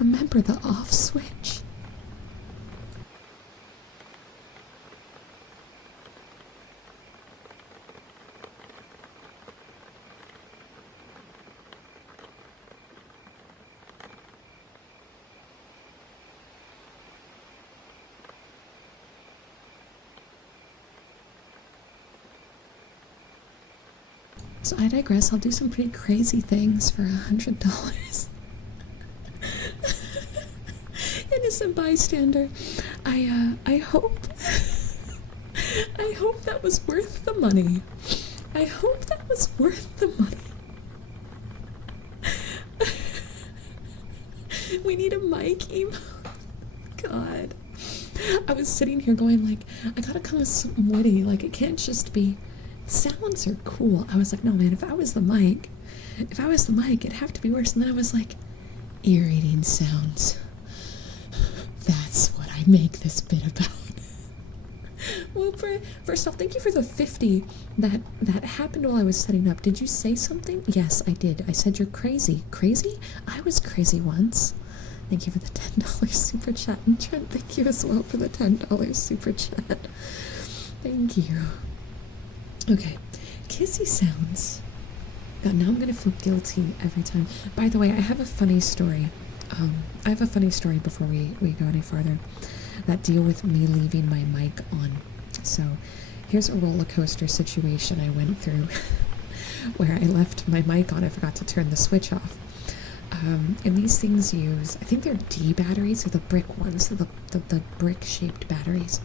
remember the off switch. So I digress. I'll do some pretty crazy things for $100. Innocent bystander. I hope that was worth the money. I hope that was worth the money. We need a mic emote. God. I was sitting here going like, I gotta come with something witty. Like, it can't just be... Sounds are cool. I was like, no man, if I was the mic, it'd have to be worse. And then I was like, ear-eating sounds. That's what I make this bit about. Well, first off, thank you for the 50 that happened while I was setting up. Did you say something? Yes, I did. I said you're crazy. Crazy? I was crazy once. Thank you for the $10 super chat. And Trent, thank you as well for the $10 super chat. Thank you. Okay, kissy sounds. God, now I'm gonna feel guilty every time. By the way, I have a funny story. I have a funny story before we go any farther that deal with me leaving my mic on. So here's a roller coaster situation I went through where I left my mic on. I forgot to turn the switch off. And these things use, I think they're D batteries, or the brick ones, the brick-shaped batteries.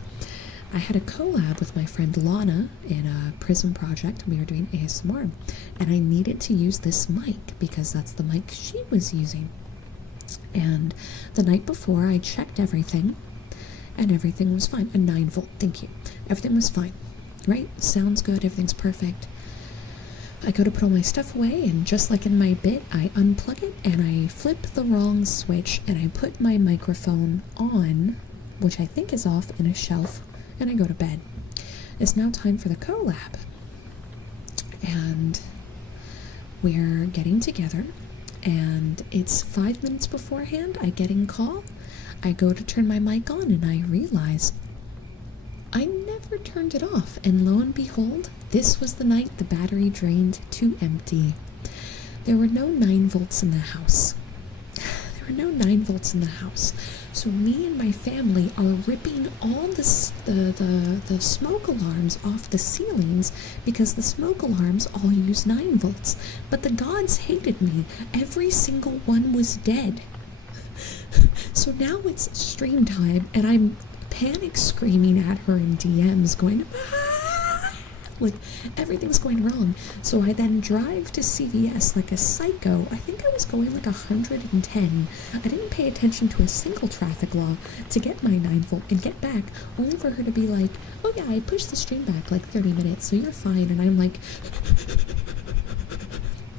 I had a collab with my friend Lana in a Prism project. We were doing ASMR, and I needed to use this mic because that's the mic she was using. And the night before, I checked everything, and everything was fine. A 9-volt, thank you. Everything was fine, right? Sounds good, everything's perfect. I go to put all my stuff away, and just like in my bit, I unplug it, and I flip the wrong switch, and I put my microphone on, which I think is off, in a shelf, and I go to bed. It's now time for the collab, and we're getting together, and it's 5 minutes beforehand. I get in call, I go to turn my mic on, and I realize I never turned it off, and lo and behold, this was the night the battery drained to empty. There were no 9 volts in the house. There were no 9 volts in the house. So me and my family are ripping all the smoke alarms off the ceilings because the smoke alarms all use 9 volts. But the gods hated me. Every single one was dead. So now it's stream time, and I'm panic screaming at her in DMs going, ah! Like everything's going wrong. So I then drive to CVS like a psycho. I think I was going like 110. I didn't pay attention to a single traffic law to get my 9-volt and get back, only for her to be like, oh yeah, I pushed the stream back like 30 minutes, so you're fine. And I'm like,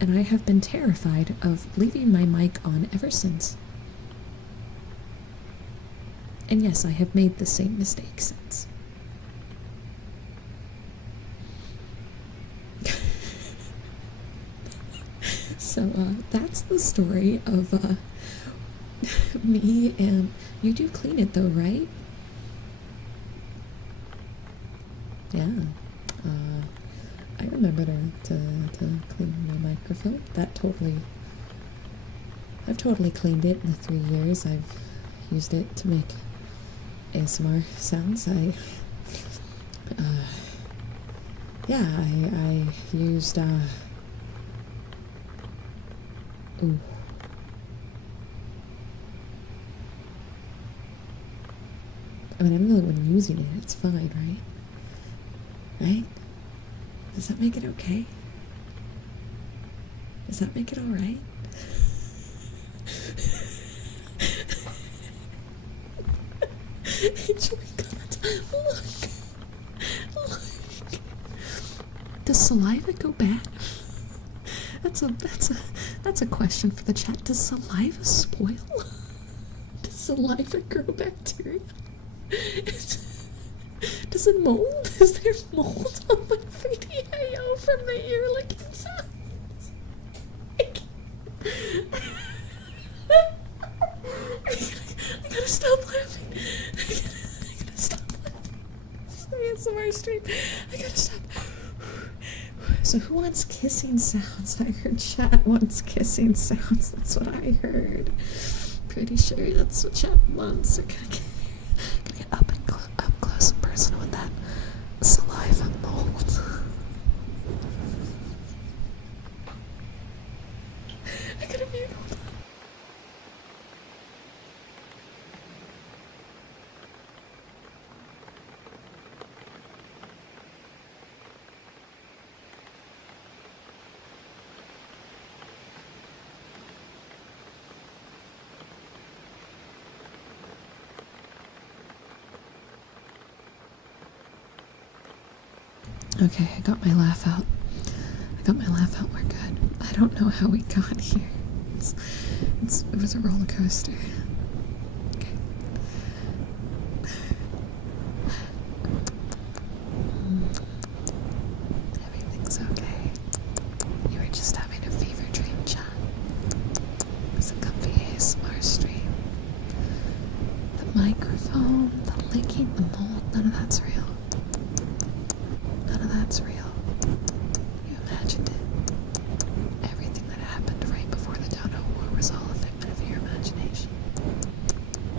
and I have been terrified of leaving my mic on ever since. And yes, I have made the same mistake since. So that's the story of me, and you do clean it though, right? Yeah. I remember to clean my microphone. I've totally cleaned it in the 3 years I've used it to make ASMR sounds. I used ooh. I mean, I'm the only one using it. It's fine, right? Right? Does that make it okay? Does that make it alright? Look. Does saliva go bad? That's a question for the chat. Does saliva spoil? Does saliva grow bacteria? Does it mold? Is there mold on my video from the ear licking sounds? I gotta stop laughing. I gotta stop laughing. It's the ASMR stream. I gotta stop. So who wants kissing sounds? I heard chat wants kissing sounds. That's what I heard. Pretty sure that's what chat wants. Okay, gonna get up close and personal with that saliva mold. I gotta mute. Hold on. Okay, I got my laugh out. We're good. I don't know how we got here. It was a roller coaster. Okay. microphone, the licking, the mold, none of that's real. None of that's real. You imagined it. Everything that happened right before the Dono War was all a figment of your imagination.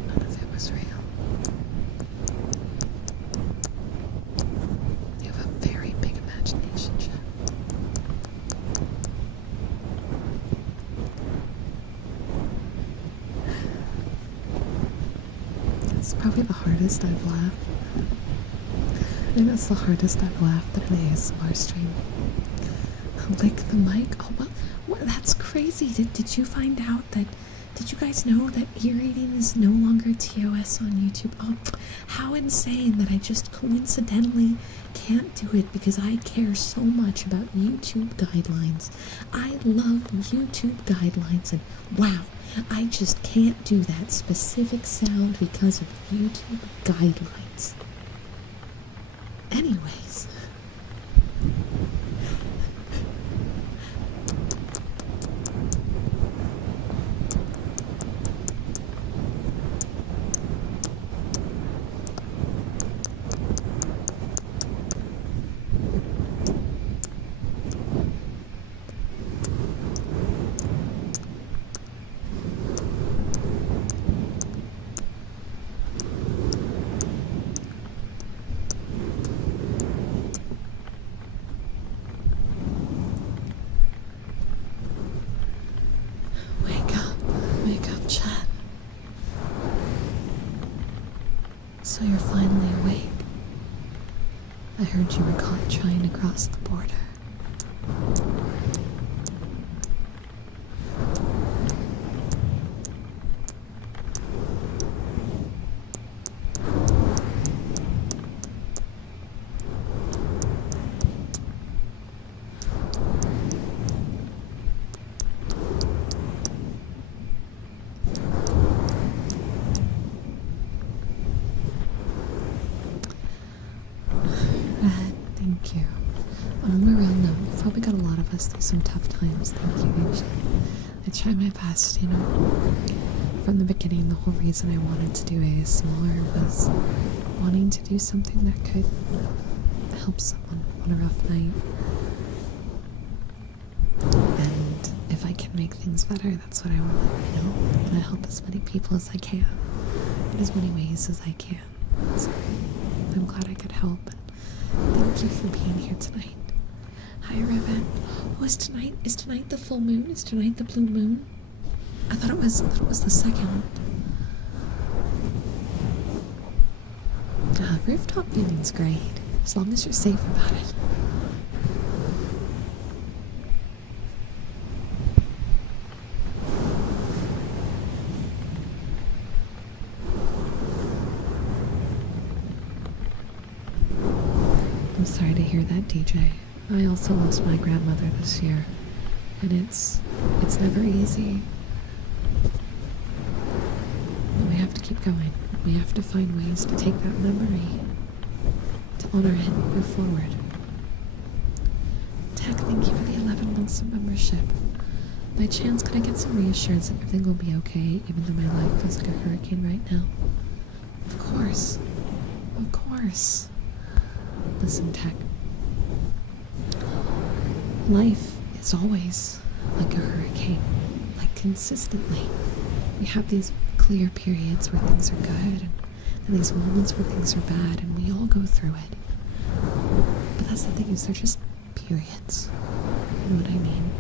None of it was real. You have a very big imagination, Jen. It's probably the hardest I've laughed. I think that's the hardest I've laughed at an ASMR stream. Lick the mic? Oh, well, that's crazy. Did you find out that, did you guys know that ear eating is no longer TOS on YouTube? Oh, how insane that I just coincidentally can't do it because I care so much about YouTube guidelines. I love YouTube guidelines, and wow, I just can't do that specific sound because of YouTube guidelines. Anyways. Wake up, chat. So you're finally awake. I heard you were caught trying to cross the border. Thank you. On a more real note, you've probably got a lot of us through some tough times. Thank you, Asia. I try my best, you know. From the beginning, the whole reason I wanted to do ASMR was wanting to do something that could help someone on a rough night. And if I can make things better, that's what I want, you know. I want to help as many people as I can, in as many ways as I can. So I'm glad I could help. Thank you for being here tonight. Hi, Revan. Oh, is tonight the full moon? Is tonight the blue moon? I thought it was the second. Rooftop viewing's great, as long as you're safe about it. I'm sorry to hear that, DJ. I also lost my grandmother this year, and it's never easy. But we have to keep going. We have to find ways to take that memory, to honor it and move forward. Tech, thank you for the 11 months of membership. By chance, could I get some reassurance that everything will be okay, even though my life feels like a hurricane right now? Of course. Of course. Listen, Tech. Life is always like a hurricane, like consistently. We have these clear periods where things are good, and these moments where things are bad, and we all go through it. But that's the thing, is they're just periods. You know what I mean?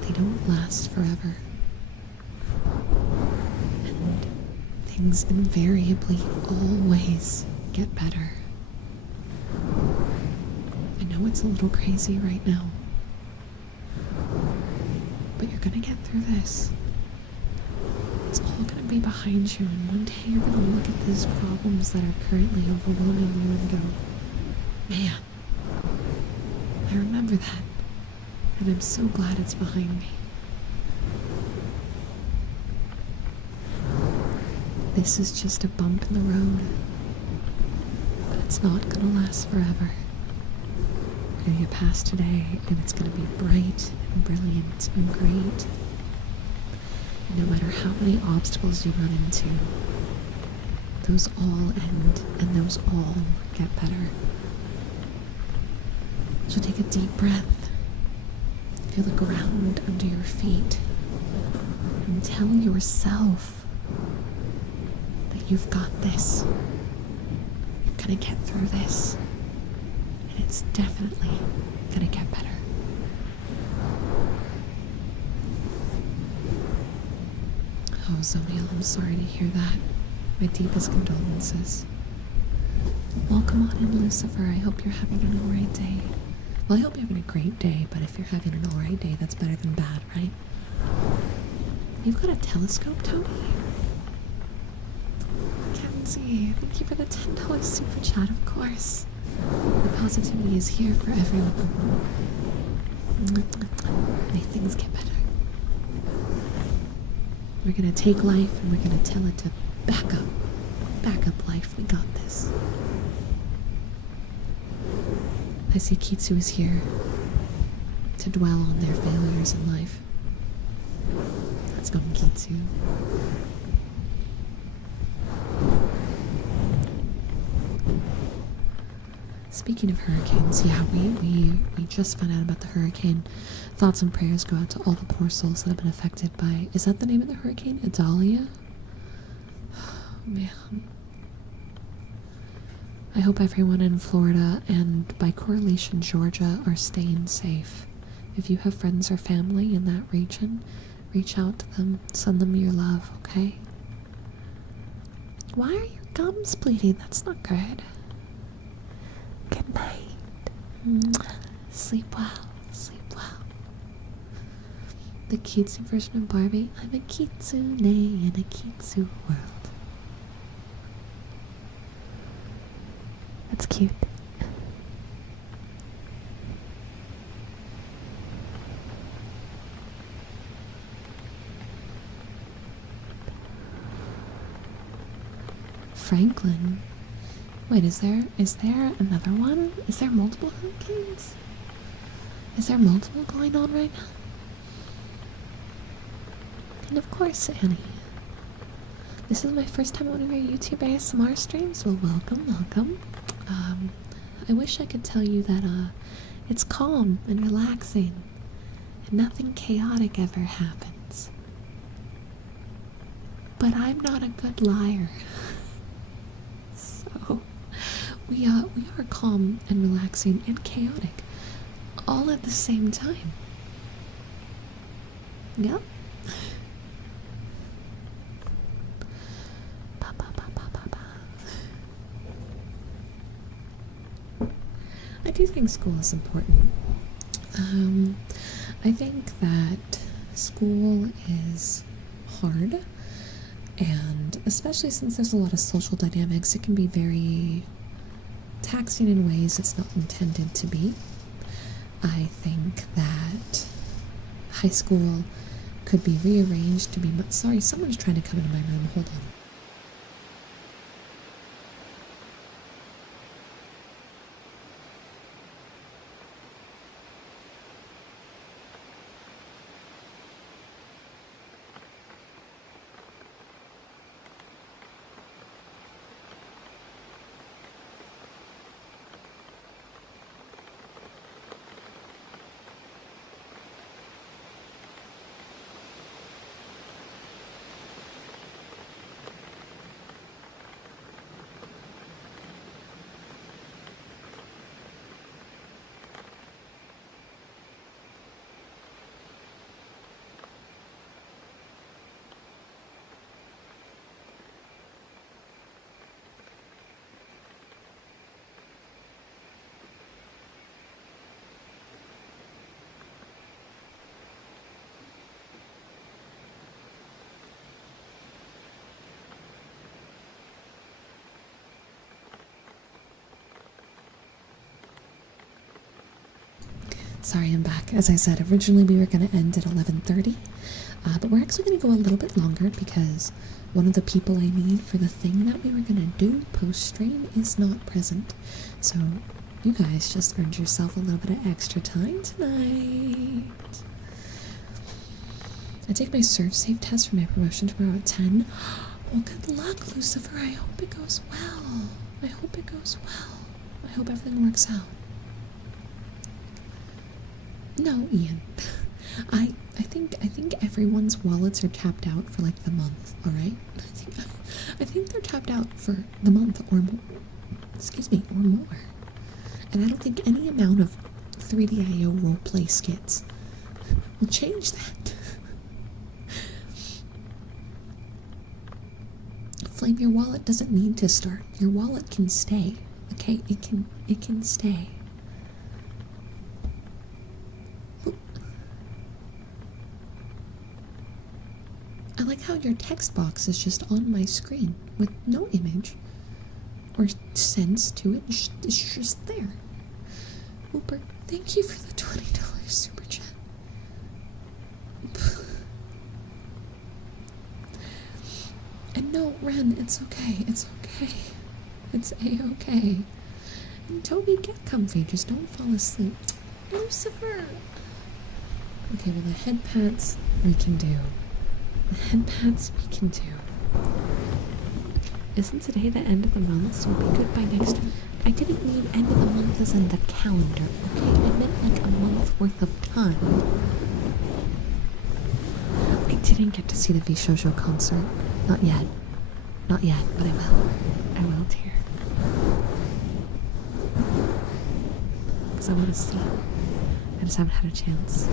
They don't last forever. And things invariably always get better. I know it's a little crazy right now, but you're gonna get through this. It's all gonna be behind you, and one day you're gonna look at these problems that are currently overwhelming you and go, man, I remember that, and I'm so glad it's behind me. This is just a bump in the road, but it's not gonna last forever. We're gonna get past today, and it's gonna be bright and brilliant and great. No matter how many obstacles you run into, those all end and those all get better. So take a deep breath. Feel the ground under your feet. And tell yourself that you've got this. You're gonna get through this. And it's definitely gonna get better. Oh, Zodiel, I'm sorry to hear that. My deepest condolences. Welcome on in, Lucifer. I hope you're having an alright day. Well, I hope you're having a great day, but if you're having an alright day, that's better than bad, right? You've got a telescope, Tony? Kenzie, thank you for the $10 super chat, of course. The positivity is here for everyone. May things get better. We're gonna take life and we're gonna tell it to back up. Back up, life. We got this. I see Kitsu is here to dwell on their failures in life. Let's go, Kitsu. Speaking of hurricanes, yeah, we just found out about the hurricane. Thoughts and prayers go out to all the poor souls that have been affected by, is that the name of the hurricane? Idalia? Oh, man. I hope everyone in Florida and by correlation Georgia are staying safe. If you have friends or family in that region, reach out to them, send them your love, okay? Why are your gums bleeding? That's not good. Good night. Sleep well. Sleep well. The Kitsu version of Barbie. I'm a kitsune in a kitsu world. That's cute. Franklin. Wait, is there another one? Is there multiple hurricanes? Is there multiple going on right now? And of course, Annie. This is my first time on one of your YouTube ASMR streams. Well, welcome. I wish I could tell you that it's calm and relaxing and nothing chaotic ever happens. But I'm not a good liar. So we are calm and relaxing and chaotic all at the same time. Yep. I do think school is important. I think that school is hard, and especially since there's a lot of social dynamics, it can be very taxing in ways it's not intended to be. I think that high school could be rearranged to be sorry, someone's trying to come into my room. Hold on. Sorry, I'm back. As I said, originally we were going to end at 11:30, but we're actually going to go a little bit longer because one of the people I need for the thing that we were going to do post-stream is not present. So you guys just earned yourself a little bit of extra time tonight. I take my serve safe test for my promotion tomorrow at 10. Well, good luck, Lucifer. I hope it goes well. I hope it goes well. I hope everything works out. No, Ian. I think everyone's wallets are tapped out for like the month, alright? I think they're tapped out for the month or more. Excuse me, or more. And I don't think any amount of 3DIO roleplay skits will change that. Flame, your wallet doesn't need to start. Your wallet can stay. Okay, it can stay. I like how your text box is just on my screen with no image or sense to it. It's just there. Whooper, thank you for the $20 super chat. And no, Ren, it's okay. It's okay. It's a-okay. And Toby, get comfy. Just don't fall asleep. Lucifer! Okay, well, the head pats we can do. The head pats we can do. Isn't today the end of the month, so we'll be good by next... I didn't mean end of the month as in the calendar, okay? I meant like a month worth of time. I didn't get to see the V-Shoujo concert. Not yet. Not yet, but I will. I will, dear. Because I want to see. I just haven't had a chance.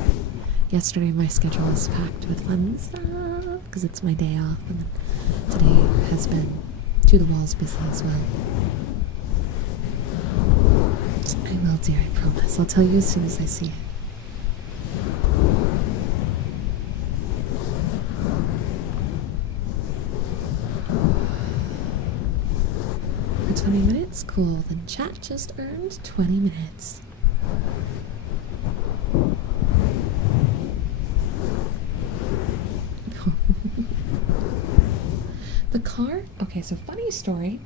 Yesterday my schedule was packed with fun stuff because it's my day off, and then today has been to the walls busy as well. I will, dear, I promise. I'll tell you as soon as I see it. For 20 minutes? Cool. Then chat just earned 20 minutes. The car? Okay, so funny story.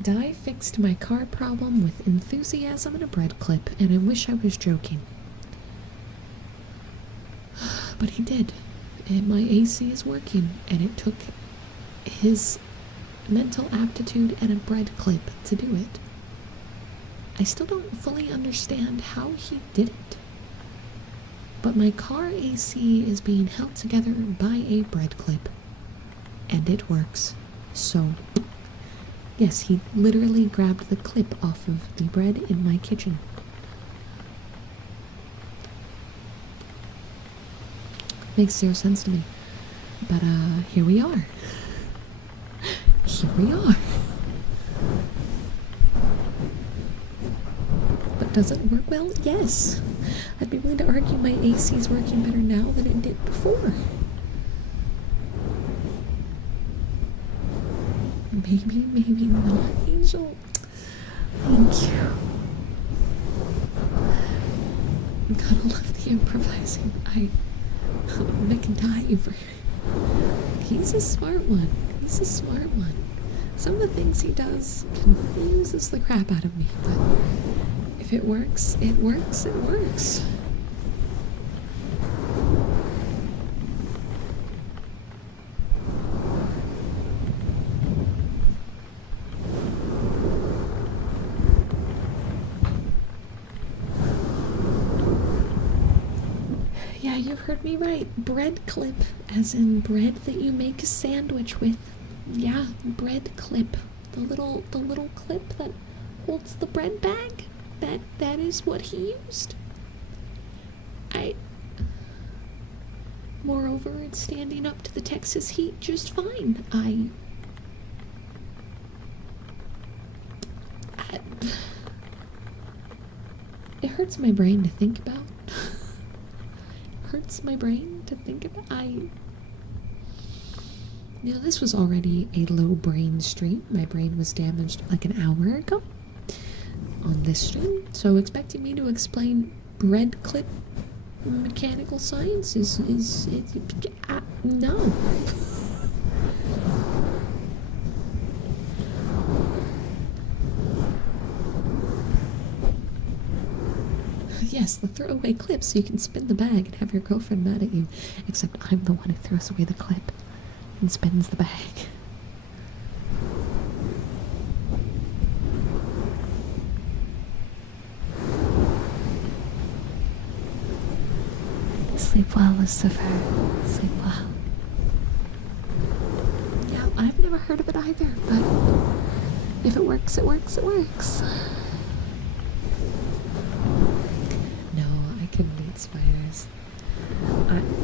Di fixed my car problem with enthusiasm and a bread clip, and I wish I was joking. But he did. And my AC is working, and it took his mental aptitude and a bread clip to do it. I still don't fully understand how he did it. But my car AC is being held together by a bread clip. And it works. So, yes, he literally grabbed the clip off of the bread in my kitchen. Makes zero sense to me. But, here we are. Here we are. But does it work well? Yes. I'd be willing to argue my AC is working better now than it did before. Maybe not, Angel. Thank you. Gotta love the improvising. McDiver. He's a smart one. He's a smart one. Some of the things he does confuses the crap out of me, but if it works, it works, it works. Yeah, you heard me right. Bread clip, as in bread that you make a sandwich with. Yeah, bread clip. The little clip that holds the bread bag. That is what he used. Moreover, it's standing up to the Texas heat just fine. It hurts my brain to think about. Hurts my brain to think about. You know, this was already a low brain stream. My brain was damaged like an hour ago on this stream. So expecting me to explain bread clip mechanical science is no. Yes, the throwaway clip so you can spin the bag and have your girlfriend mad at you. Except I'm the one who throws away the clip and spins the bag. Sleep well, Lucifer. Sleep well. Yeah, I've never heard of it either, but if it works, it works, it works. No, I couldn't eat spiders.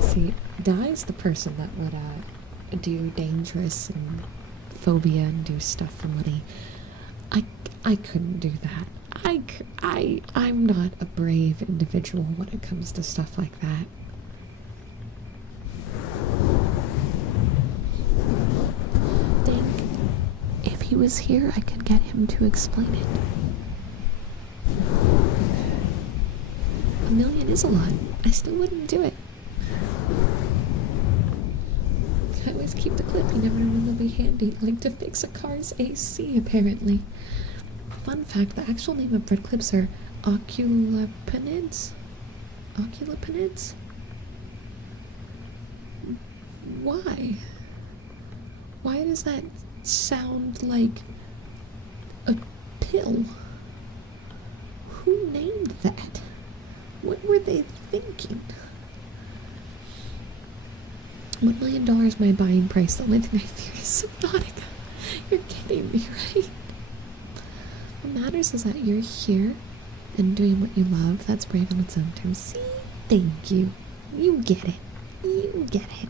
See, Di's the person that would do dangerous and phobia and do stuff for money. I couldn't do that. I'm not a brave individual when it comes to stuff like that. If he was here, I could get him to explain it. $1 million is a lot. I still wouldn't do it. I always keep the clip. You never know when they'll be handy. Like to fix a car's AC, apparently. Fun fact, the actual name of bread clips are oculopenids? Oculopenids? Why? Why does that sound like a pill? Who named that? What were they thinking? $1 million my buying price. The only thing I fear is Subnautica. You're kidding me, right? What matters is that you're here and doing what you love. That's brave on its own terms. See? Thank you. You get it. You get it.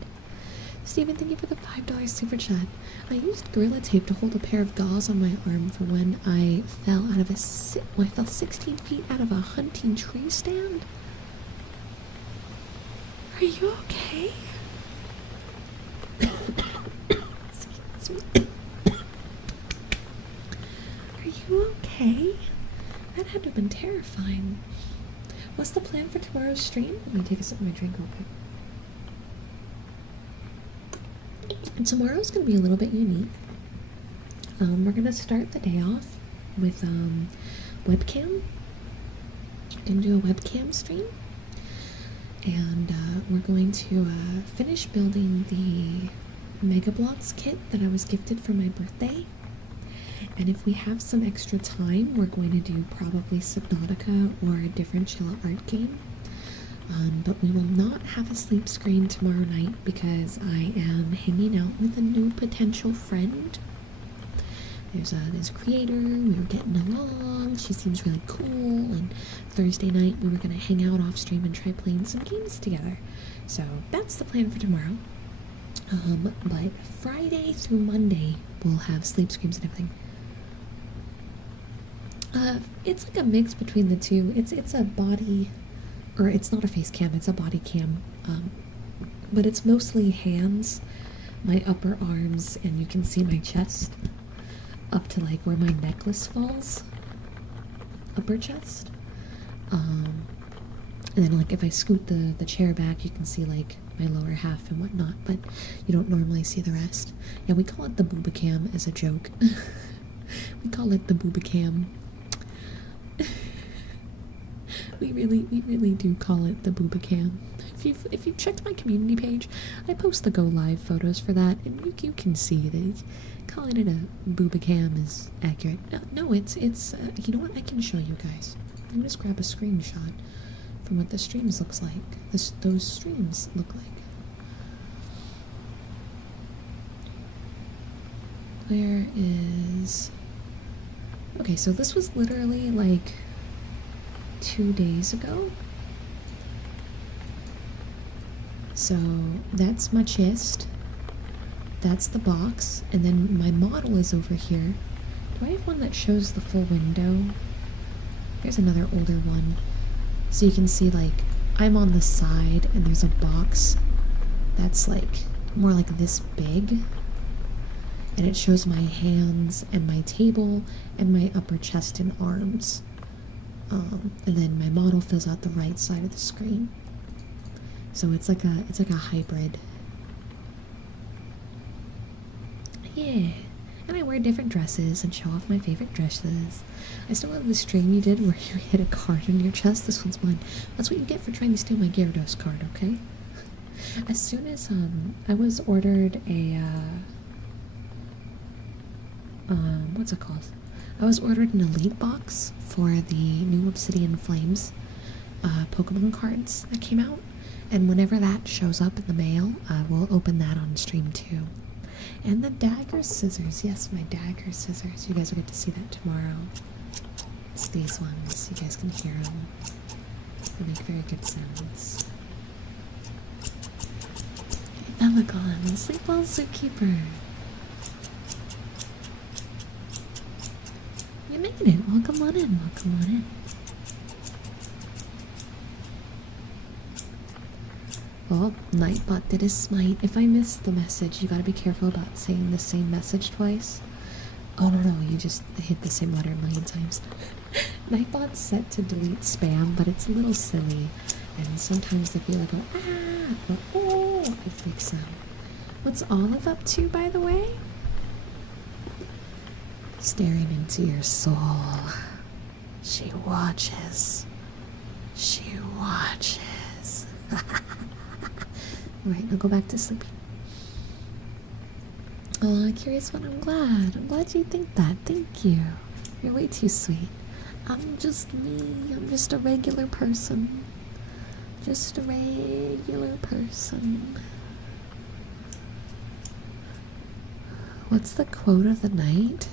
Steven, thank you for the $5 super chat. I used Gorilla Tape to hold a pair of gauze on my arm for when I fell out of I fell 16 feet out of a hunting tree stand. Are you okay? Excuse me. Are you okay? That had to have been terrifying. What's the plan for tomorrow's stream? Let me take a sip of my drink real quick. And tomorrow's going to be a little bit unique. We're going to start the day off with webcam. We're going to do a webcam stream. And we're going to finish building the Mega Blocks kit that I was gifted for my birthday. And if we have some extra time, we're going to do probably Subnautica or a different chill art game. But we will not have a sleep screen tomorrow night because I am hanging out with a new potential friend. There's a creator, we were getting along, she seems really cool, and Thursday night we were going to hang out off stream and try playing some games together. So that's the plan for tomorrow. But Friday through Monday we'll have sleep screams and everything. It's like a mix between the two. It's a body, or it's not a face cam, it's a body cam. But it's mostly hands, my upper arms, and you can see my chest up to like where my necklace falls. Upper chest. And then like if I scoot the chair back, you can see like my lower half and whatnot, but you don't normally see the rest. Yeah, we call it the booba cam as a joke. We call it the booba cam. We really do call it the booba cam. If you've checked my community page, I post the go live photos for that, and you can see that calling it a booba cam is accurate. No, it's you know what? I can show you guys. Let me just grab a screenshot from what the streams looks like. Those streams look like. Where is... Okay, so this was literally like 2 days ago. So that's my chest. That's the box. And then my model is over here. Do I have one that shows the full window? Here's another older one. So you can see like I'm on the side and there's a box that's like more like this big. And it shows my hands and my table and my upper chest and arms. And then my model fills out the right side of the screen. So it's like a hybrid. Yeah. And I wear different dresses and show off my favorite dresses. I still have the stream you did where you hit a card in your chest. This one's mine. That's what you get for trying to steal my Gyarados card, okay? As soon as I was ordered a what's it called? I was ordered an elite box for the new Obsidian Flames Pokemon cards that came out, and whenever that shows up in the mail, we'll open that on stream too. And the dagger scissors, yes, my dagger scissors. You guys will get to see that tomorrow. It's these ones. You guys can hear them. They make very good sounds. Elegant, sleep well, Zookeeper. You made it. Welcome on in. Welcome on in. Well, Nightbot did his smite. If I missed the message, you gotta be careful about saying the same message twice. Oh no, you just hit the same letter a million times. Nightbot's set to delete spam, but it's a little silly. And sometimes they feel like, or oh, I fix them. What's Olive up to, by the way? Staring into your soul. She watches. She watches. Alright, I'll go back to sleeping. Oh, curious what? I'm glad. I'm glad you think that. Thank you. You're way too sweet. I'm just me. I'm just a regular person. Just a regular person. What's the quote of the night?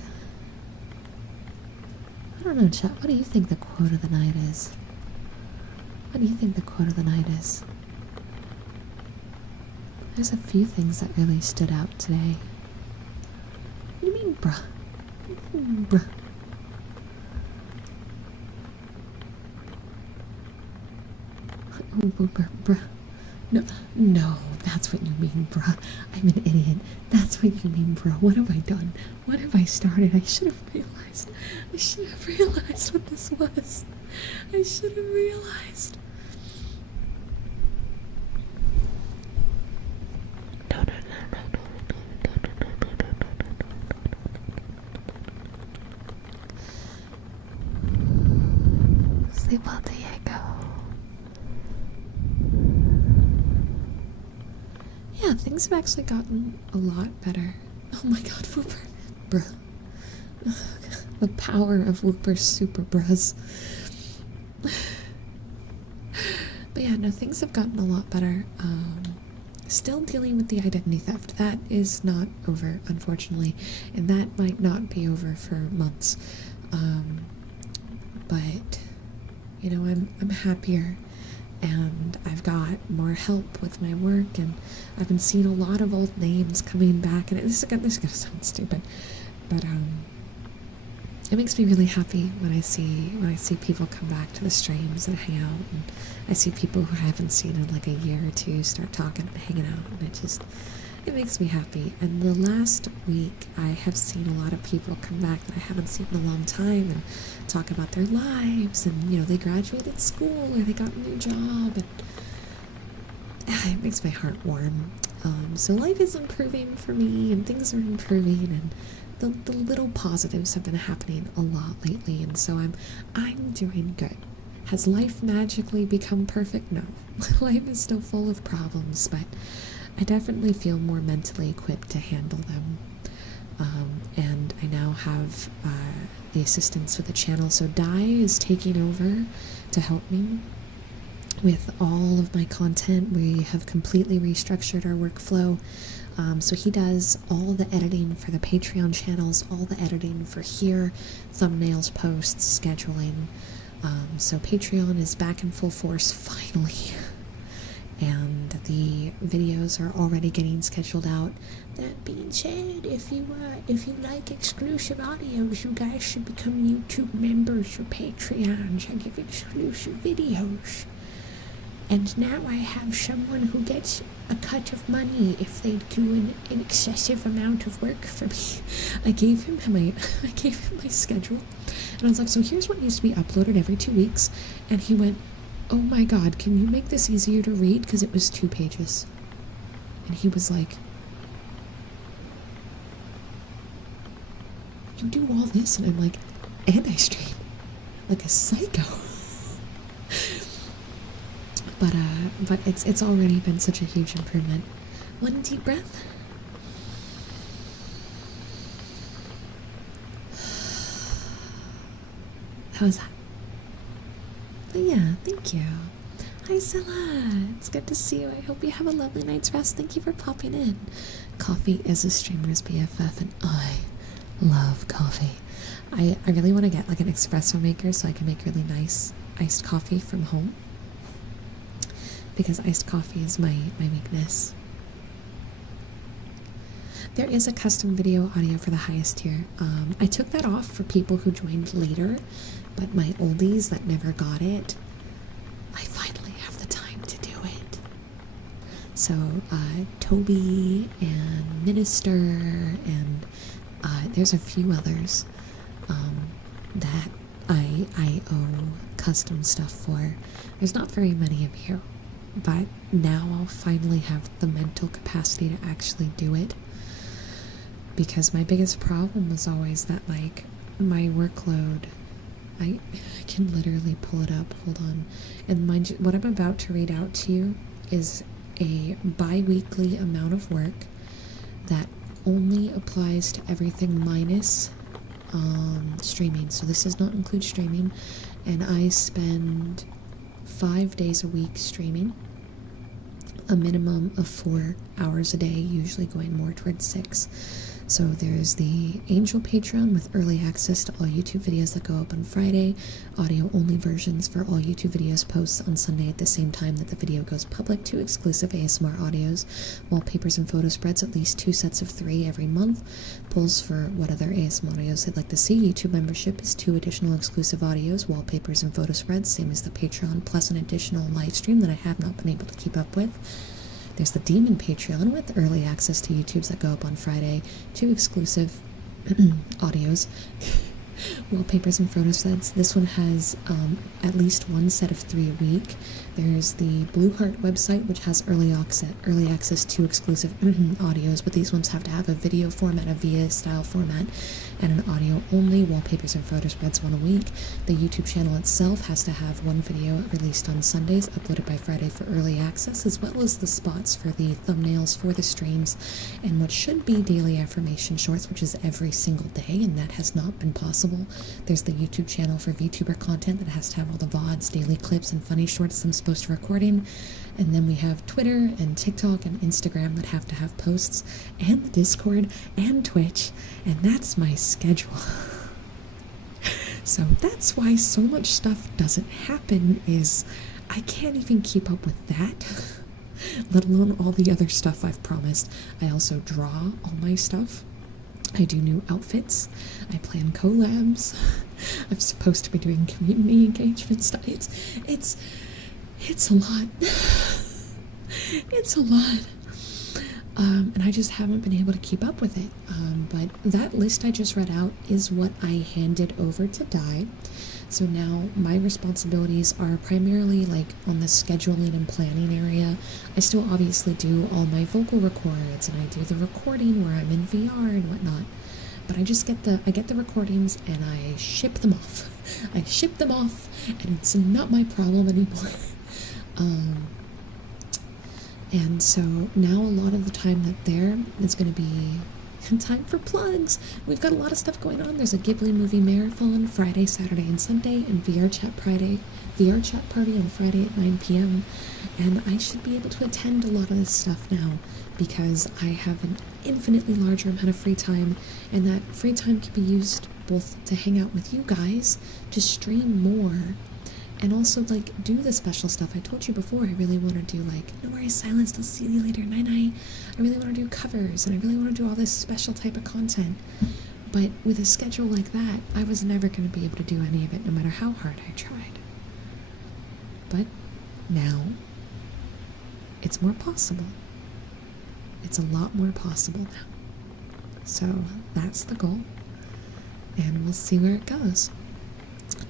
I don't know, chat. What do you think the quote of the night is? What do you think the quote of the night is? There's a few things that really stood out today. What do you mean, bruh? Bruh. Bruh. No, that's what you mean, bruh. I'm an idiot. That's what you mean, bro. What have I done? What have I started? I should have realized. I should have realized what this was. I should have realized. Sleep well, Diego. Yeah, things have actually gotten a lot better. Oh my god, Whooper. Bruh. The power of Whooper's super bros. But yeah, no, things have gotten a lot better. Still dealing with the identity theft. That is not over, unfortunately. And that might not be over for months. But, you know, I'm happier. And I've got more help with my work, and I've been seeing a lot of old names coming back, and this is gonna sound stupid, but it makes me really happy when I see people come back to the streams and hang out, and I see people who I haven't seen in like a year or two start talking and hanging out, and it makes me happy. And the last week I have seen a lot of people come back that I haven't seen in a long time and talk about their lives, and you know, they graduated school or they got a new job, and it makes my heart warm. So life is improving for me, and things are improving, and the little positives have been happening a lot lately, and so I'm doing good. Has life magically become perfect? No. Life is still full of problems, but I definitely feel more mentally equipped to handle them. And I now have the assistance with the channel, so Dai is taking over to help me with all of my content. We have completely restructured our workflow. So he does all the editing for the Patreon channels, all the editing for here, thumbnails, posts, scheduling. So Patreon is back in full force finally. And the videos are already getting scheduled out. That being said, if you like exclusive audios, you guys should become YouTube members or Patreons. I give exclusive videos. And now I have someone who gets a cut of money if they do an excessive amount of work for me. I gave him my schedule, and I was like, so here's what needs to be uploaded every 2 weeks. And he went, oh my god, can you make this easier to read? Because it was 2 pages. And he was like, you do all this, and I'm like, and I stream like a psycho. But it's already been such a huge improvement. One deep breath. How was that? But yeah, thank you. Hi Zilla, it's good to see you. I hope you have a lovely night's rest. Thank you for popping in. Coffee is a streamer's BFF, and I love coffee. I really want to get like an espresso maker so I can make really nice iced coffee from home, because iced coffee is my weakness. There is a custom video audio for the highest tier. I took that off for people who joined later, but my oldies that never got it, I finally have the time to do it. So Toby and Minister and there's a few others that I owe custom stuff for. There's not very many of you, but now I'll finally have the mental capacity to actually do it. Because my biggest problem was always that, like, my workload, I can literally pull it up, hold on. And mind you, what I'm about to read out to you is a bi-weekly amount of work that only applies to everything minus streaming. So this does not include streaming, and I spend 5 days a week streaming, a minimum of 4 hours a day, usually going more towards 6. So there's the Angel Patreon with early access to all YouTube videos that go up on Friday, audio-only versions for all YouTube videos posts on Sunday at the same time that the video goes public, 2 exclusive ASMR audios, wallpapers and photo spreads, at least 2 sets of 3 every month, polls for what other ASMR audios they'd like to see. YouTube membership is 2 additional exclusive audios, wallpapers and photo spreads, same as the Patreon, plus an additional live stream that I have not been able to keep up with. There's the Demon Patreon with early access to YouTubes that go up on Friday, 2 exclusive audios, wallpapers and photo sets. This one has at least 1 set of 3 a week. There's the Blue Heart website, which has early access to exclusive audios, but these ones have to have a video format, a VIA style format, and an audio only, wallpapers and photo spreads 1 a week. The YouTube channel itself has to have 1 video released on Sundays, uploaded by Friday for early access, as well as the spots for the thumbnails for the streams, and what should be daily affirmation shorts, which is every single day, and that has not been possible. There's the YouTube channel for VTuber content that has to have all the VODs, daily clips, and funny shorts that I'm supposed to recording. And then we have Twitter and TikTok and Instagram that have to have posts, and the Discord and Twitch, and that's my schedule. So that's why so much stuff doesn't happen, is I can't even keep up with that, let alone all the other stuff I've promised. I also draw all my stuff. I do new outfits. I plan collabs. I'm supposed to be doing community engagement stuff. It's a lot. It's a lot. And I just haven't been able to keep up with it. But that list I just read out is what I handed over to Di. So now my responsibilities are primarily like on the scheduling and planning area. I still obviously do all my vocal records, and I do the recording where I'm in VR and whatnot. But I just get the recordings and I ship them off. I ship them off, and it's not my problem anymore. And so now a lot of the time that there is going to be time for plugs. We've got a lot of stuff going on. There's a Ghibli movie marathon Friday, Saturday, and Sunday, and VR chat party on Friday at 9 p.m. And I should be able to attend a lot of this stuff now because I have an infinitely larger amount of free time, and that free time can be used both to hang out with you guys, to stream more, and also like do the special stuff. I told you before I really want to do like No Worries Silence, I'll see you later, night night. I really want to do covers, and I really want to do all this special type of content. But with a schedule like that, I was never going to be able to do any of it no matter how hard I tried. But now it's more possible. It's a lot more possible now. So that's the goal, and we'll see where it goes.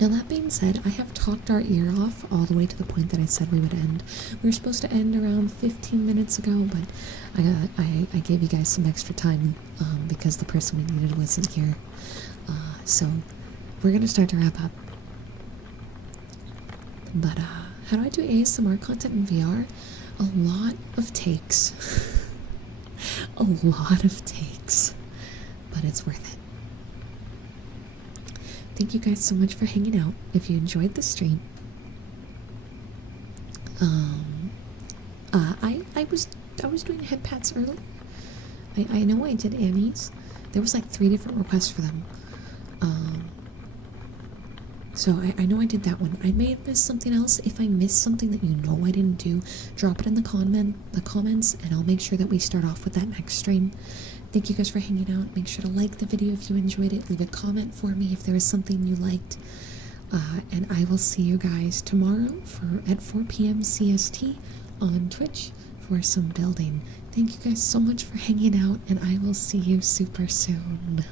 Now that being said, I have talked our ear off all the way to the point that I said we would end. We were supposed to end around 15 minutes ago, but I gave you guys some extra time because the person we needed wasn't here. So we're gonna start to wrap up. But how do I do ASMR content in VR? A lot of takes. A lot of takes. But it's worth it. Thank you guys so much for hanging out. If you enjoyed the stream, I was doing head pats earlier. I know I did Annie's. There was like 3 different requests for them. So I know I did that one. I may have missed something else. If I missed something that you know I didn't do, drop it in the comments, and I'll make sure that we start off with that next stream. Thank you guys for hanging out. Make sure to like the video if you enjoyed it. Leave a comment for me if there was something you liked. And I will see you guys tomorrow at 4 p.m. CST on Twitch for some building. Thank you guys so much for hanging out, and I will see you super soon.